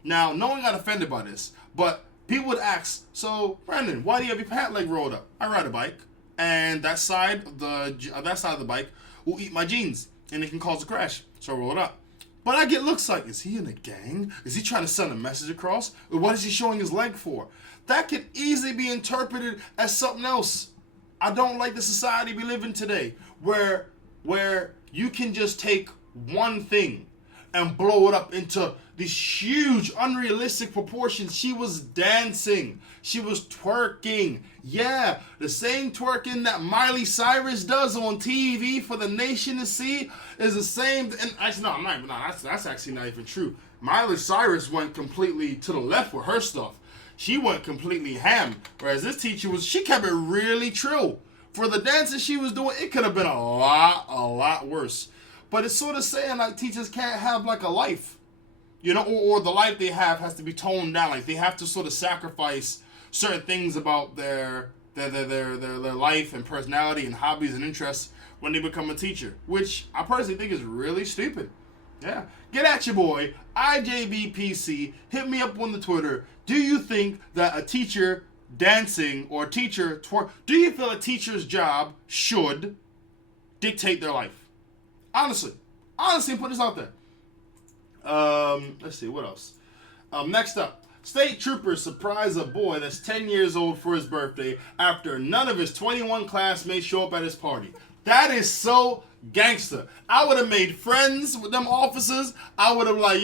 Now, no one got offended by this, but people would ask, so, Brandon, why do you have your pant leg rolled up? I ride a bike, and that side of the bike will eat my jeans, and it can cause a crash, so I roll it up. But I get looks like, is he in a gang? Is he trying to send a message across? Or what is he showing his leg for? That could easily be interpreted as something else. I don't like the society we live in today, where you can just take one thing and blow it up into these huge, unrealistic proportions. She was dancing. She was twerking. Yeah, the same twerking that Miley Cyrus does on TV for the nation to see is the same. And actually, that's actually not even true. Miley Cyrus went completely to the left with her stuff. She went completely ham. Whereas this teacher she kept it really trill. For the dances she was doing, it could have been a lot worse. But it's sort of saying like teachers can't have like a life, or the life they have has to be toned down. Like they have to sort of sacrifice certain things about their life and personality and hobbies and interests when they become a teacher, which I personally think is really stupid. Yeah, get at your boy IJBPC. Hit me up on the Twitter. Do you think that a teacher dancing or a teacher twerk? Do you feel a teacher's job should dictate their life? Honestly, put this out there. Let's see, what else? Next up, state troopers surprise a boy that's 10 years old for his birthday after none of his 21 classmates show up at his party. That is so gangster. I would have made friends with them officers. I would have my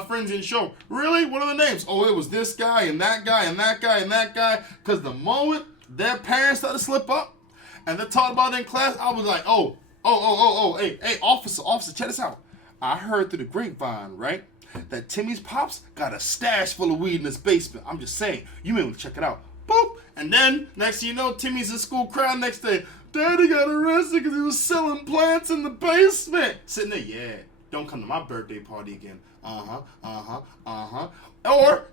friends didn't show. Really? What are the names? Oh, it was this guy and that guy and that guy and that guy. Because the moment their parents started to slip up and they talked about it in class, I was like, hey, officer, check this out. I heard through the grapevine, right, that Timmy's pops got a stash full of weed in his basement. I'm just saying, you may want to check it out. Boop. And then, next thing you know, Timmy's in school crying next day. Daddy got arrested because he was selling plants in the basement. Sitting there, yeah, don't come to my birthday party again. Or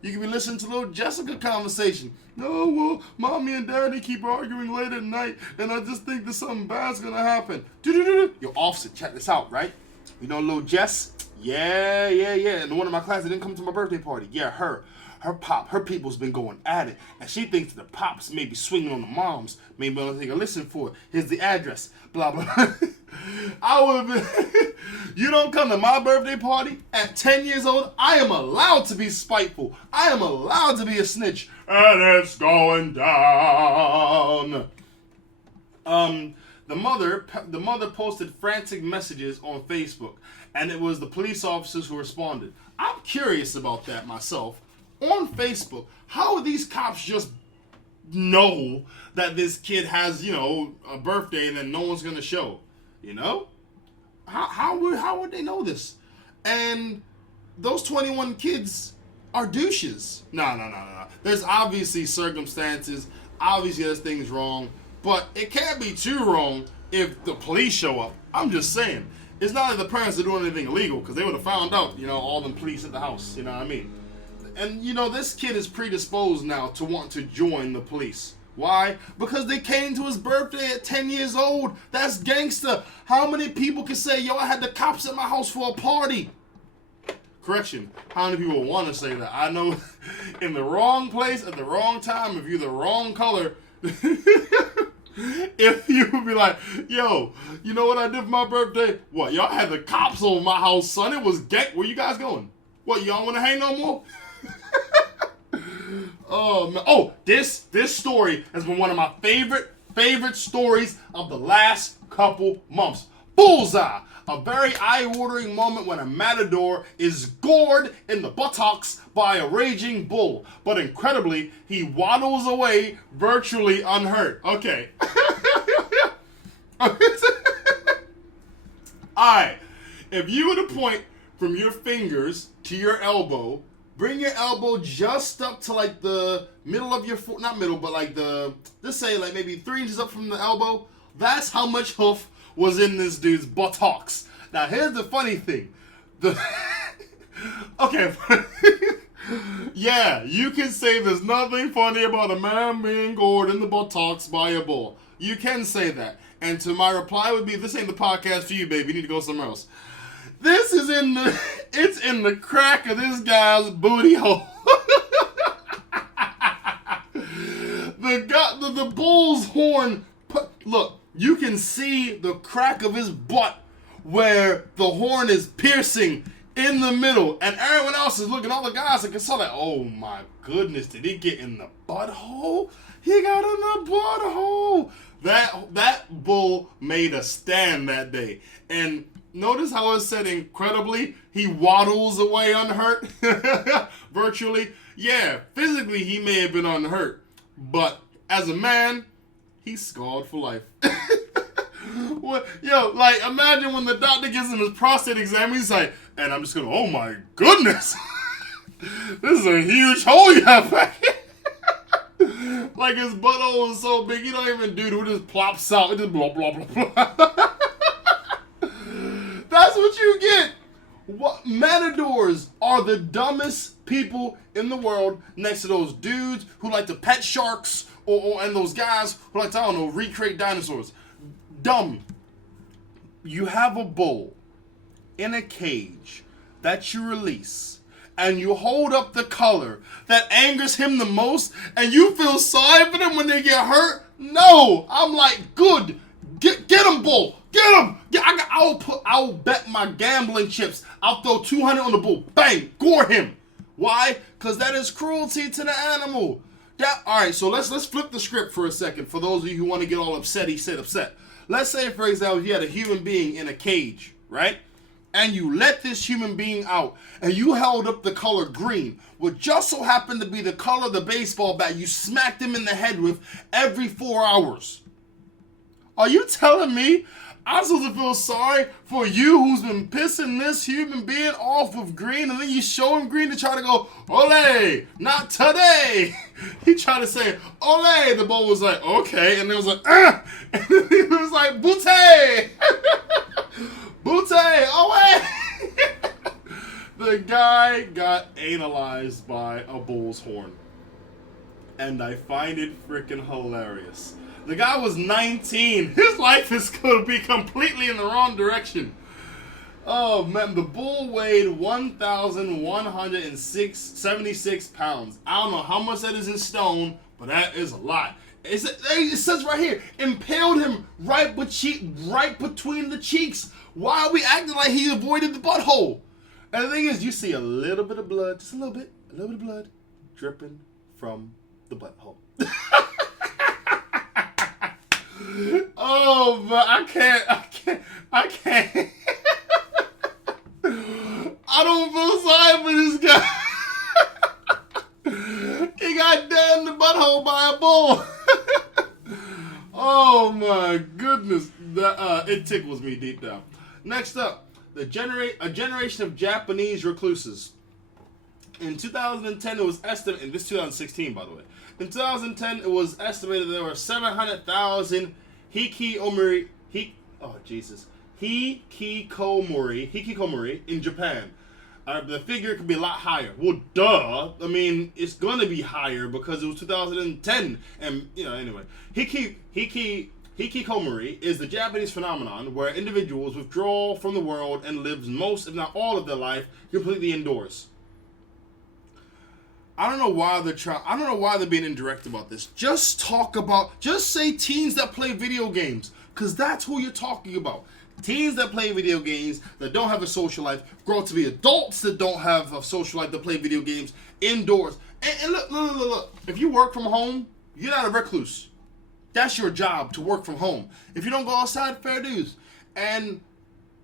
you can be listening to little Jessica conversation. No, well, mommy and daddy keep arguing late at night, and I just think that something bad's gonna happen. Yo, officer, check this out, right? You know little Jess? Yeah. And the one in my class that didn't come to my birthday party. Yeah, her people's been going at it. And she thinks that the pops may be swinging on the moms. Maybe I'll take a listen for it. Here's the address. Blah, blah. I would have been, you don't come to my birthday party at 10 years old. I am allowed to be spiteful. I am allowed to be a snitch. And it's going down. The mother posted frantic messages on Facebook. And it was the police officers who responded. I'm curious about that myself. On Facebook, how would these cops just know that this kid has, a birthday and then no one's gonna show? How would they know this? And those 21 kids are douches. No. There's obviously circumstances. Obviously, there's things wrong, but it can't be too wrong if the police show up. I'm just saying, it's not like the parents are doing anything illegal because they would have found out, all them police at the house. You know what I mean? And you know, this kid is predisposed now to want to join the police. Why? Because they came to his birthday at 10 years old. That's gangster. How many people can say, yo, I had the cops at my house for a party? Correction. How many people want to say that? I know in the wrong place at the wrong time, if you're the wrong color, if you be like, yo, you know what I did for my birthday? What, y'all had the cops over my house, son. It was gang. Where you guys going? What, y'all want to hang no more? Oh, man. Oh, this story has been one of my favorite stories of the last couple months. Bullseye! A very eye-watering moment when a matador is gored in the buttocks by a raging bull. But incredibly, he waddles away virtually unhurt. Okay. Alright. If you were to point from your fingers to your elbow, bring your elbow just up to like the middle of your foot, not middle, but like let's say like maybe 3 inches up from the elbow. That's how much hoof was in this dude's buttocks. Now here's the funny thing. Okay. Yeah, you can say there's nothing funny about a man being gored in the buttocks by a bull. You can say that. And to my reply would be, this ain't the podcast for you, baby. You need to go somewhere else. This is it's in the crack of this guy's booty hole. The bull's horn, look, you can see the crack of his butt where the horn is piercing in the middle, and everyone else is looking, all the guys are so like, oh my goodness, did he get in the butthole? He got in the butthole. That bull made a stand that day. And notice how it said incredibly, he waddles away unhurt. Virtually. Yeah, physically he may have been unhurt, but as a man, he's scarred for life. What, yo, like, imagine when the doctor gives him his prostate exam, he's like, and I'm just going, oh my goodness. This is a huge hole you have back here. Like, his butthole is so big, he don't even do it. It just plops out. It just blah, blah, blah, blah. That's what you get. What, matadors are the dumbest people in the world next to those dudes who like to pet sharks and those guys who like to, I don't know, recreate dinosaurs. Dumb. You have a bull in a cage that you release and you hold up the color that angers him the most and you feel sorry for them when they get hurt? No. I'm like, good. Get him, bull. Get him. I'll bet my gambling chips. I'll throw 200 on the bull. Bang. Gore him. Why? Because that is cruelty to the animal. Alright, so let's flip the script for a second for those of you who want to get all upset. Let's say, for example, you had a human being in a cage, right? And you let this human being out, and you held up the color green, which just so happened to be the color of the baseball bat you smacked him in the head with every 4 hours. Are you telling me I'm supposed to feel sorry for you who's been pissing this human being off with green, and then you show him green to try to go, ole, not today. He tried to say, ole. The bull was like, okay. And it was like, ah. And then he was like, bootay. Bootay, away. The guy got analyzed by a bull's horn. And I find it freaking hilarious. The guy was 19. His life is going to be completely in the wrong direction. Oh, man. The bull weighed 1,176 pounds. I don't know how much that is in stone, but that is a lot. It says right here, impaled him right between the cheeks. Why are we acting like he avoided the butthole? And the thing is, you see a little bit of blood, just a little bit of blood, dripping from the butthole. Oh, but I can't. I don't feel sorry for this guy. He got dead in the butthole by a bull. Oh my goodness. It tickles me deep down. Next up, a generation of Japanese recluses. In 2010, it was estimated, and this is 2016, by the way. In 2010, it was estimated there were 700,000 hikikomori in Japan. The figure could be a lot higher. Well, duh. I mean, it's gonna be higher because it was 2010, and anyway. Hikikomori is the Japanese phenomenon where individuals withdraw from the world and live most, if not all, of their life completely indoors. I don't know why they're being indirect about this. Just say teens that play video games, because that's who you're talking about. Teens that play video games, that don't have a social life, grow up to be adults that don't have a social life, that play video games indoors. And look. If you work from home, you're not a recluse. That's your job, to work from home. If you don't go outside, fair dues. And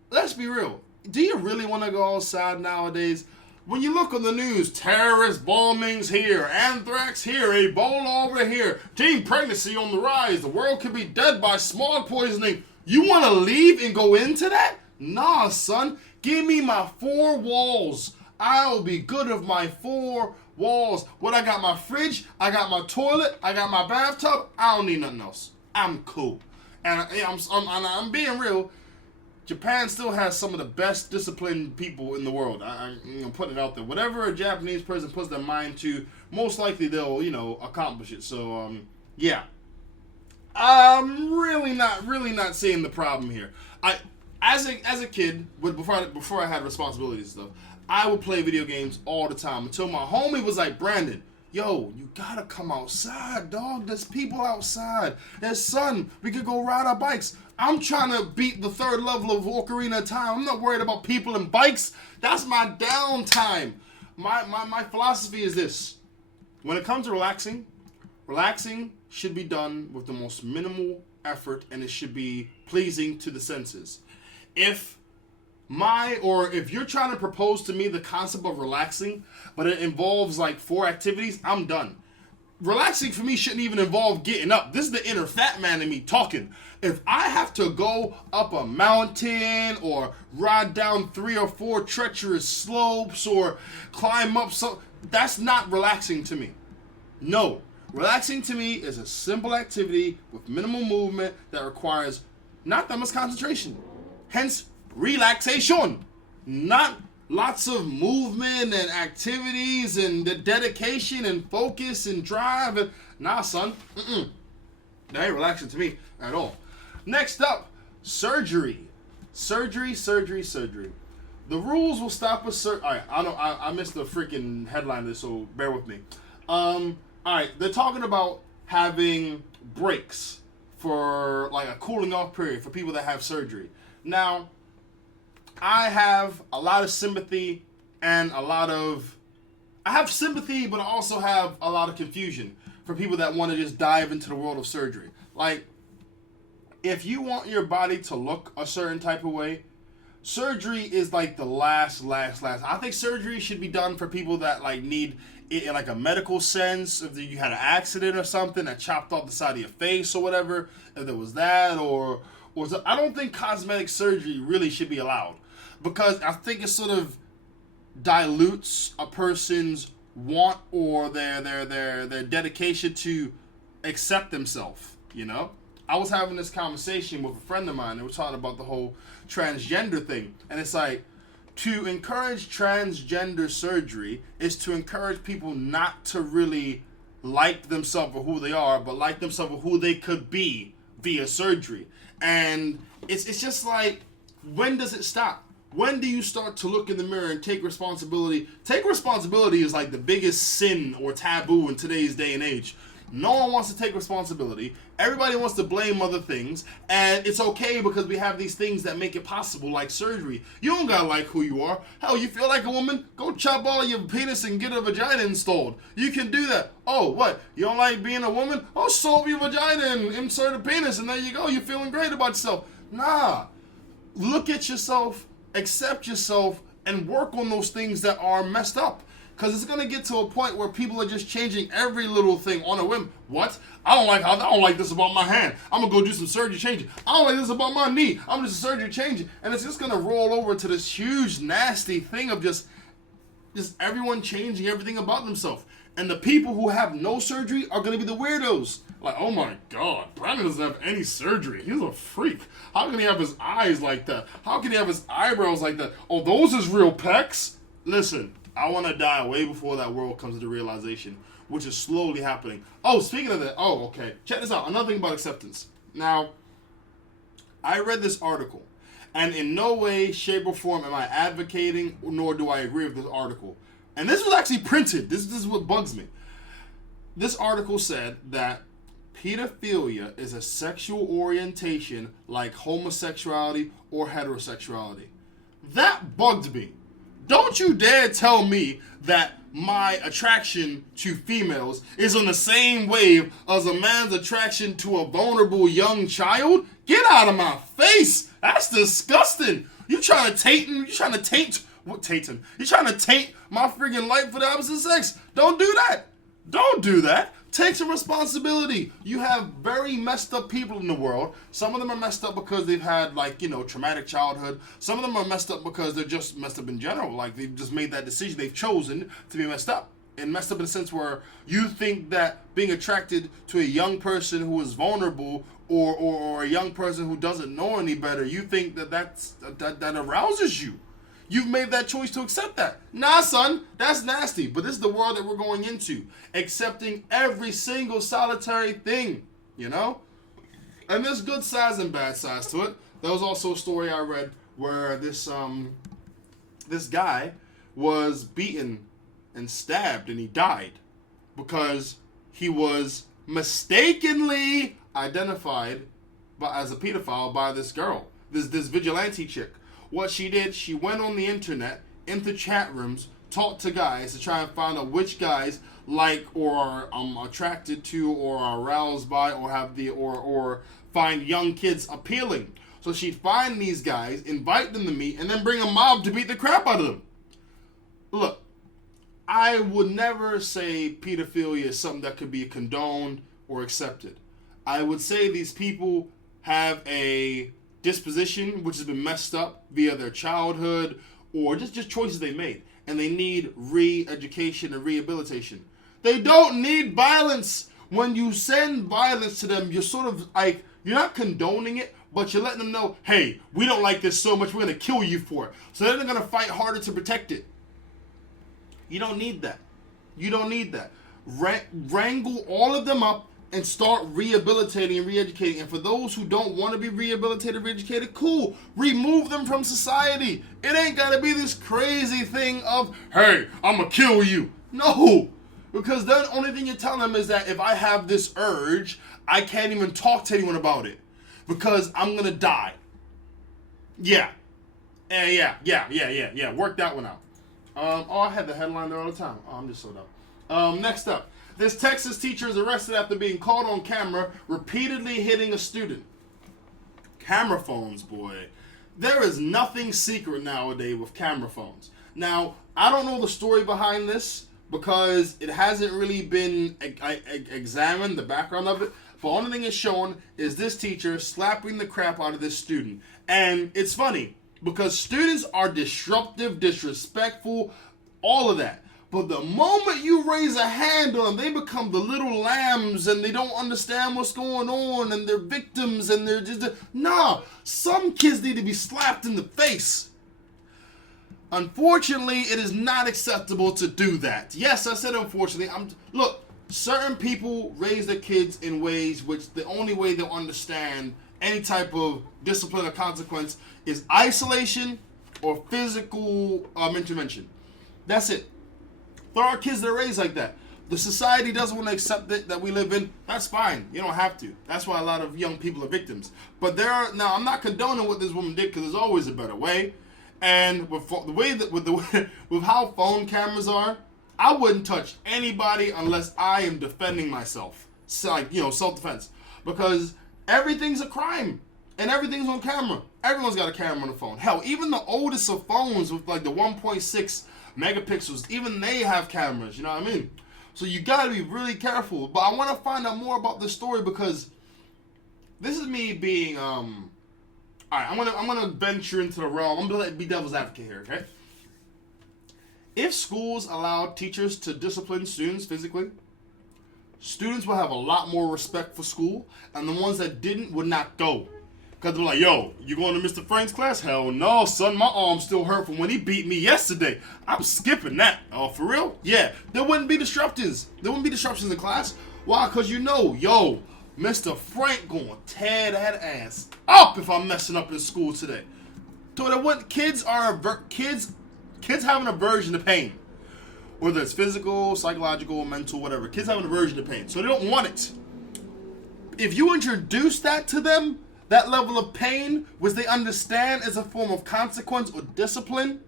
let's be real. Do you really want to go outside nowadays? When you look on the news, terrorist bombings here, anthrax here, Ebola over here, teen pregnancy on the rise, the world could be dead by smog poisoning. You want to leave and go into that? Nah, son. Give me my 4 walls. I'll be good of my 4 walls. What, I got my fridge, I got my toilet, I got my bathtub. I don't need nothing else. I'm cool. And I'm being real. Japan still has some of the best disciplined people in the world. I'm putting it out there. Whatever a Japanese person puts their mind to, most likely they'll, accomplish it. So, yeah. I'm really not seeing the problem here. As a kid, before I had responsibilities and stuff, I would play video games all the time until my homie was like, Brandon, yo, you gotta come outside, dog. There's people outside. There's sun. We could go ride our bikes. I'm trying to beat the 3rd level of Ocarina of Time. I'm not worried about people and bikes. That's my downtime. My philosophy is this. When it comes to relaxing should be done with the most minimal effort, and it should be pleasing to the senses. If you're trying to propose to me the concept of relaxing, but it involves like 4 activities, I'm done. Relaxing for me shouldn't even involve getting up. This is the inner fat man in me talking. If I have to go up a mountain or ride down 3 or 4 treacherous slopes or climb up that's not relaxing to me. No. Relaxing to me is a simple activity with minimal movement that requires not that much concentration. Hence, relaxation. Not lots of movement and activities and the dedication and focus and drive. Nah, son. That ain't relaxing to me at all. Next up, surgery. Surgery. The rules will stop with surgery. Alright, I missed the freaking headline of this, so bear with me. Alright, they're talking about having breaks for like a cooling off period for people that have surgery. Now, I have a lot of sympathy and I have sympathy, but I also have a lot of confusion for people that want to just dive into the world of surgery. Like, if you want your body to look a certain type of way, surgery is like the last. I think surgery should be done for people that like need it in like a medical sense. If you had an accident or something that chopped off the side of your face or whatever, if there was that, or I don't think cosmetic surgery really should be allowed, because I think it sort of dilutes a person's want or their dedication to accept themselves, I was having this conversation with a friend of mine, and we're talking about the whole transgender thing, and it's like, to encourage transgender surgery is to encourage people not to really like themselves for who they are, but like themselves for who they could be via surgery. And it's just like, when does it stop? When do you start to look in the mirror and take responsibility? Take responsibility is like the biggest sin or taboo in today's day and age. No one wants to take responsibility. Everybody wants to blame other things. And it's okay because we have these things that make it possible, like surgery. You don't gotta like who you are. Hell, you feel like a woman? Go chop all your penis and get a vagina installed. You can do that. Oh, what? You don't like being a woman? Oh, sew up your vagina and insert a penis, and there you go. You're feeling great about yourself. Nah. Look at yourself, accept yourself, and work on those things that are messed up. Because it's going to get to a point where people are just changing every little thing on a whim. What? I don't like this about my hand. I'm going to go do some surgery, change it. I don't like this about my knee. I'm going to do some surgery, change it. And it's just going to roll over to this huge, nasty thing of just everyone changing everything about themselves. And the people who have no surgery are going to be the weirdos. Like, oh my God, Brandon doesn't have any surgery. He's a freak. How can he have his eyes like that? How can he have his eyebrows like that? Oh, those is real pecs? Listen, I want to die way before that world comes to the realization, which is slowly happening. Oh, speaking of that, okay. Check this out. Another thing about acceptance. Now, I read this article, and in no way, shape, or form am I advocating, nor do I agree with this article. And this was actually printed. This is what bugs me. This article said that pedophilia is a sexual orientation like homosexuality or heterosexuality. That bugged me. Don't you dare tell me that my attraction to females is on the same wave as a man's attraction to a vulnerable young child. Get out of my face. That's disgusting. You trying to taint him? You trying to taint what taint him? You trying to taint my freaking life for the opposite sex? Don't do that. Don't do that. Take some responsibility. You have very messed up people in the world. Some of them are messed up because they've had, traumatic childhood. Some of them are messed up because they're just messed up in general. Like, they've just made that decision. They've chosen to be messed up. And messed up in the sense where you think that being attracted to a young person who is vulnerable or a young person who doesn't know any better, you think that arouses you. You've made that choice to accept that. Nah, son, that's nasty. But this is the world that we're going into. Accepting every single solitary thing, you know? And there's good sides and bad sides to it. There was also a story I read where this guy was beaten and stabbed and he died because he was mistakenly identified as a pedophile by this girl, this vigilante chick. What she did, she went on the internet, into chat rooms, talked to guys to try and find out which guys like or are attracted to or are aroused by or have or find young kids appealing. So she'd find these guys, invite them to meet, and then bring a mob to beat the crap out of them. Look, I would never say pedophilia is something that could be condoned or accepted. I would say these people have a disposition which has been messed up via their childhood or just choices they made, and they need re-education and rehabilitation. They don't need violence. When you send violence to them, you're sort of like, you're not condoning it, but you're letting them know, hey, we don't like this so much, we're going to kill you for it. So then they're going to fight harder to protect it. You don't need that. You don't need that. Wrangle all of them up and start rehabilitating and re-educating. And for those who don't want to be rehabilitated, re-educated, cool. Remove them from society. It ain't got to be this crazy thing of, hey, I'm going to kill you. No. Because then the only thing you're telling them is that if I have this urge, I can't even talk to anyone about it. Because I'm going to die. Yeah. Yeah. Work that one out. I had the headline there all the time. Oh, I'm just so dumb. Next up. This Texas teacher is arrested after being caught on camera repeatedly hitting a student. Camera phones, boy. There is nothing secret nowadays with camera phones. Now, I don't know the story behind this because it hasn't really been examined, the background of it. But the only thing it's shown is this teacher slapping the crap out of this student. And it's funny because students are disruptive, disrespectful, all of that. But the moment you raise a hand on them, they become the little lambs and they don't understand what's going on and they're victims and they're just... Nah, some kids need to be slapped in the face. Unfortunately, it is not acceptable to do that. Yes, I said unfortunately. Look, certain people raise their kids in ways which the only way they'll understand any type of discipline or consequence is isolation or physical intervention. That's it. There are kids that are raised like that. The society doesn't want to accept it that we live in. That's fine. You don't have to. That's why a lot of young people are victims. But now I'm not condoning what this woman did because there's always a better way. And with how phone cameras are, I wouldn't touch anybody unless I am defending myself. So, self-defense. Because everything's a crime. And everything's on camera. Everyone's got a camera on the phone. Hell, even the oldest of phones with like the 1.6 megapixels, even they have cameras, you know what I mean? So you gotta be really careful. But I want to find out more about this story because this is me being alright, I'm gonna venture into the realm. I'm gonna be devil's advocate here, okay? If schools allowed teachers to discipline students physically, students will have a lot more respect for school, and the ones that didn't would not go. Because they're like, yo, you going to Mr. Frank's class? Hell no, son. My arm still hurt from when he beat me yesterday. I'm skipping that. Oh, for real? Yeah. There wouldn't be disruptions. There wouldn't be disruptions in class. Why? Because you know, yo, Mr. Frank going to tear that ass up if I'm messing up in school today. So that what kids have an aversion to pain. Whether it's physical, psychological, mental, whatever. Kids have an aversion to pain. So they don't want it. If you introduce that to them, that level of pain, which they understand as a form of consequence or discipline,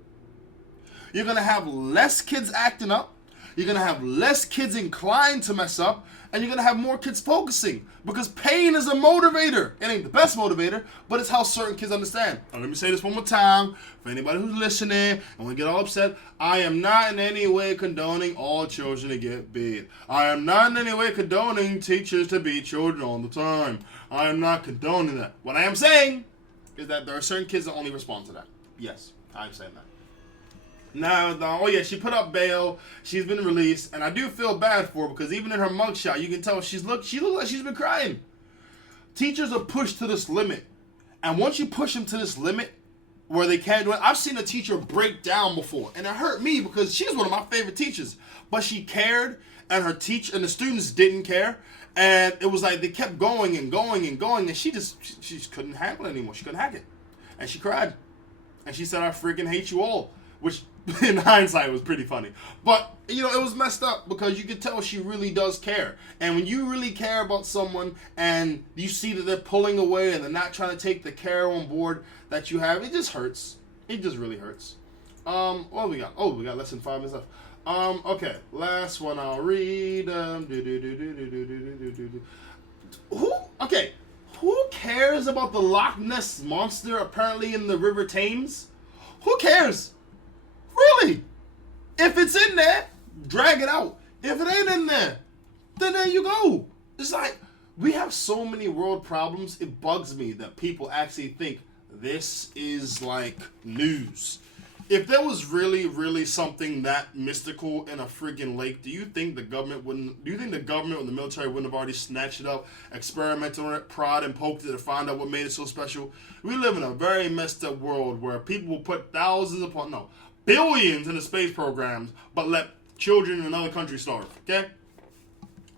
you're going to have less kids acting up, you're going to have less kids inclined to mess up, and you're going to have more kids focusing. Because pain is a motivator. It ain't the best motivator, but it's how certain kids understand. Now, let me say this one more time for anybody who's listening and want to get all upset. I am not in any way condoning all children to get beat. I am not in any way condoning teachers to beat children all the time. I am not condoning that. What I am saying is that there are certain kids that only respond to that. Yes, I'm saying that. Now, oh yeah, she put up bail. She's been released, and I do feel bad for her because even in her mugshot, you can tell she looks like she's been crying. Teachers are pushed to this limit, and once you push them to this limit where they can't do it, I've seen a teacher break down before, and it hurt me because she's one of my favorite teachers. But she cared, and the students didn't care, and it was like they kept going and going and going, and she just couldn't handle it anymore. She couldn't hack it, and she cried, and she said, "I freaking hate you all," which in hindsight was pretty funny. But, you know, it was messed up because you could tell she really does care. And when you really care about someone and you see that they're pulling away and they're not trying to take the care on board that you have, it just hurts. It just really hurts. What do we got? Oh, we got less than 5 minutes left. Okay, last one I'll read. Who cares about the Loch Ness Monster apparently in the River Thames? Who cares? Really? If it's in there, drag it out. If it ain't in there, then there you go. It's like, we have so many world problems, it bugs me that people actually think this is like news. If there was really, really something that mystical in a freaking lake, do you think the government or the military wouldn't have already snatched it up, experimented on it, prod and poked it to find out what made it so special? We live in a very messed up world where people will put billions into space programs, but let children in another country starve. Okay,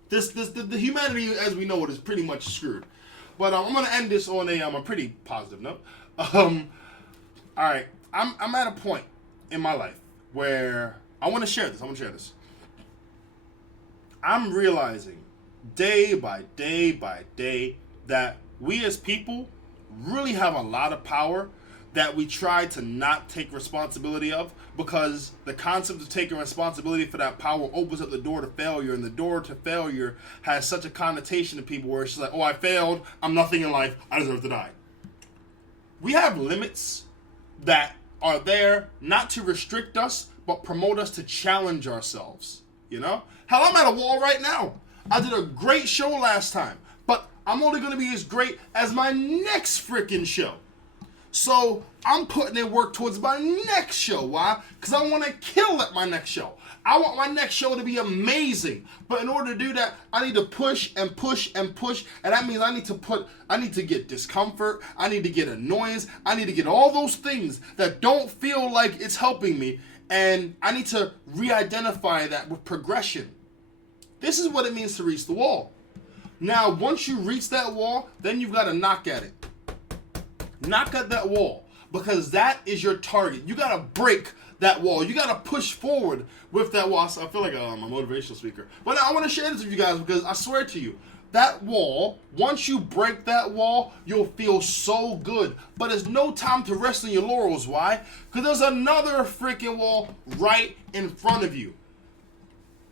the humanity as we know it is pretty much screwed. But I'm gonna end this on a pretty positive note. All right, I'm at a point in my life where I want to share this. I'm realizing day by day that we as people really have a lot of power that we try to not take responsibility of, because the concept of taking responsibility for that power opens up the door to failure, and the door to failure has such a connotation to people where it's just like, oh, I failed, I'm nothing in life, I deserve to die. We have limits that are there not to restrict us, but promote us to challenge ourselves, you know? Hell, I'm at a wall right now. I did a great show last time, but I'm only going to be as great as my next freaking show. So I'm putting in work towards my next show. Why? Because I want to kill at my next show. I want my next show to be amazing. But in order to do that, I need to push and push and push. And that means I need to get discomfort. I need to get annoyance. I need to get all those things that don't feel like it's helping me. And I need to re-identify that with progression. This is what it means to reach the wall. Now, once you reach that wall, then you've got to knock at it. Knock at that wall, because that is your target. You gotta break that wall. You gotta push forward with that wall. I feel like I'm a motivational speaker, but I want to share this with you guys because I swear to you, that wall, once you break that wall, you'll feel so good. But there's no time to rest on your laurels. Why? Because there's another freaking wall right in front of you.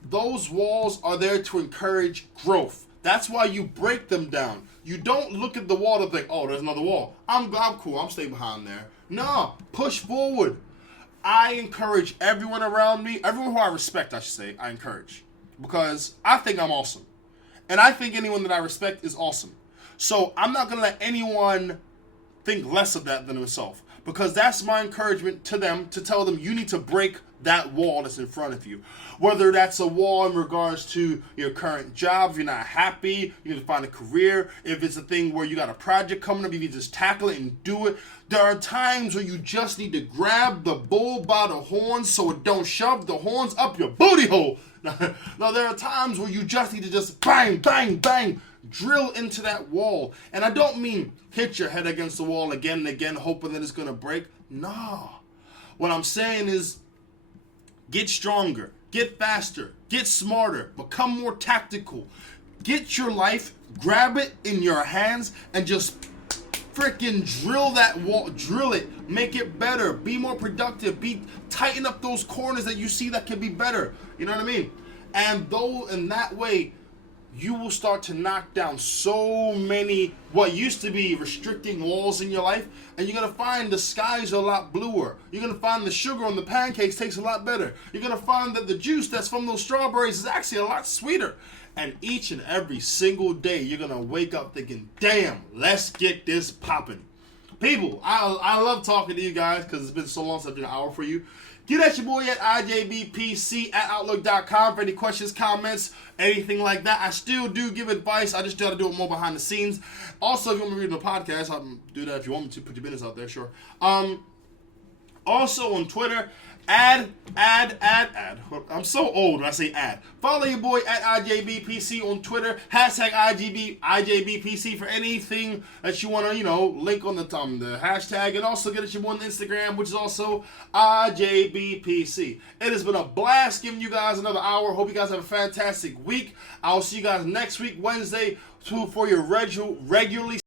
Those walls are there to encourage growth. That's why you break them down. You don't look at the wall and think, oh, there's another wall. I'm cool. I'm staying behind there. No, push forward. I encourage everyone around me, everyone who I respect, I should say, I encourage. Because I think I'm awesome. And I think anyone that I respect is awesome. So I'm not going to let anyone think less of that than himself. because that's my encouragement to them, to tell them you need to break that wall that's in front of you. Whether that's a wall in regards to your current job, if you're not happy, you need to find a career. If it's a thing where you got a project coming up, you can just tackle it and do it. There are times where you just need to grab the bull by the horns so it don't shove the horns up your booty hole. Now, there are times where you just need to just bang, bang, bang, drill into that wall. And I don't mean hit your head against the wall again and again, hoping that it's going to break. No. What I'm saying is get stronger, get faster, get smarter, become more tactical. Get your life, grab it in your hands, and just freaking drill that wall, drill it, make it better, be more productive, tighten up those corners that you see that can be better. You know what I mean? And in that way, you will start to knock down so many what used to be restricting walls in your life, and you're gonna find the skies are a lot bluer. You're gonna find the sugar on the pancakes tastes a lot better. You're gonna find that the juice that's from those strawberries is actually a lot sweeter. And each and every single day, you're gonna wake up thinking, damn, let's get this popping. People, I love talking to you guys because it's been so long since I've done an hour for you. Get at your boy at IJBPC@outlook.com for any questions, comments, anything like that. I still do give advice. I just try to do it more behind the scenes. Also, if you want me to read the podcast, I'll do that. If you want me to put your business out there, sure. Also on Twitter, add. I'm so old when I say add. Follow your boy at IJBPC on Twitter. Hashtag IJBPC for anything that you want to, link on the hashtag. And also get at your boy on Instagram, which is also IJBPC. It has been a blast giving you guys another hour. Hope you guys have a fantastic week. I'll see you guys next week, Wednesday, for your regularly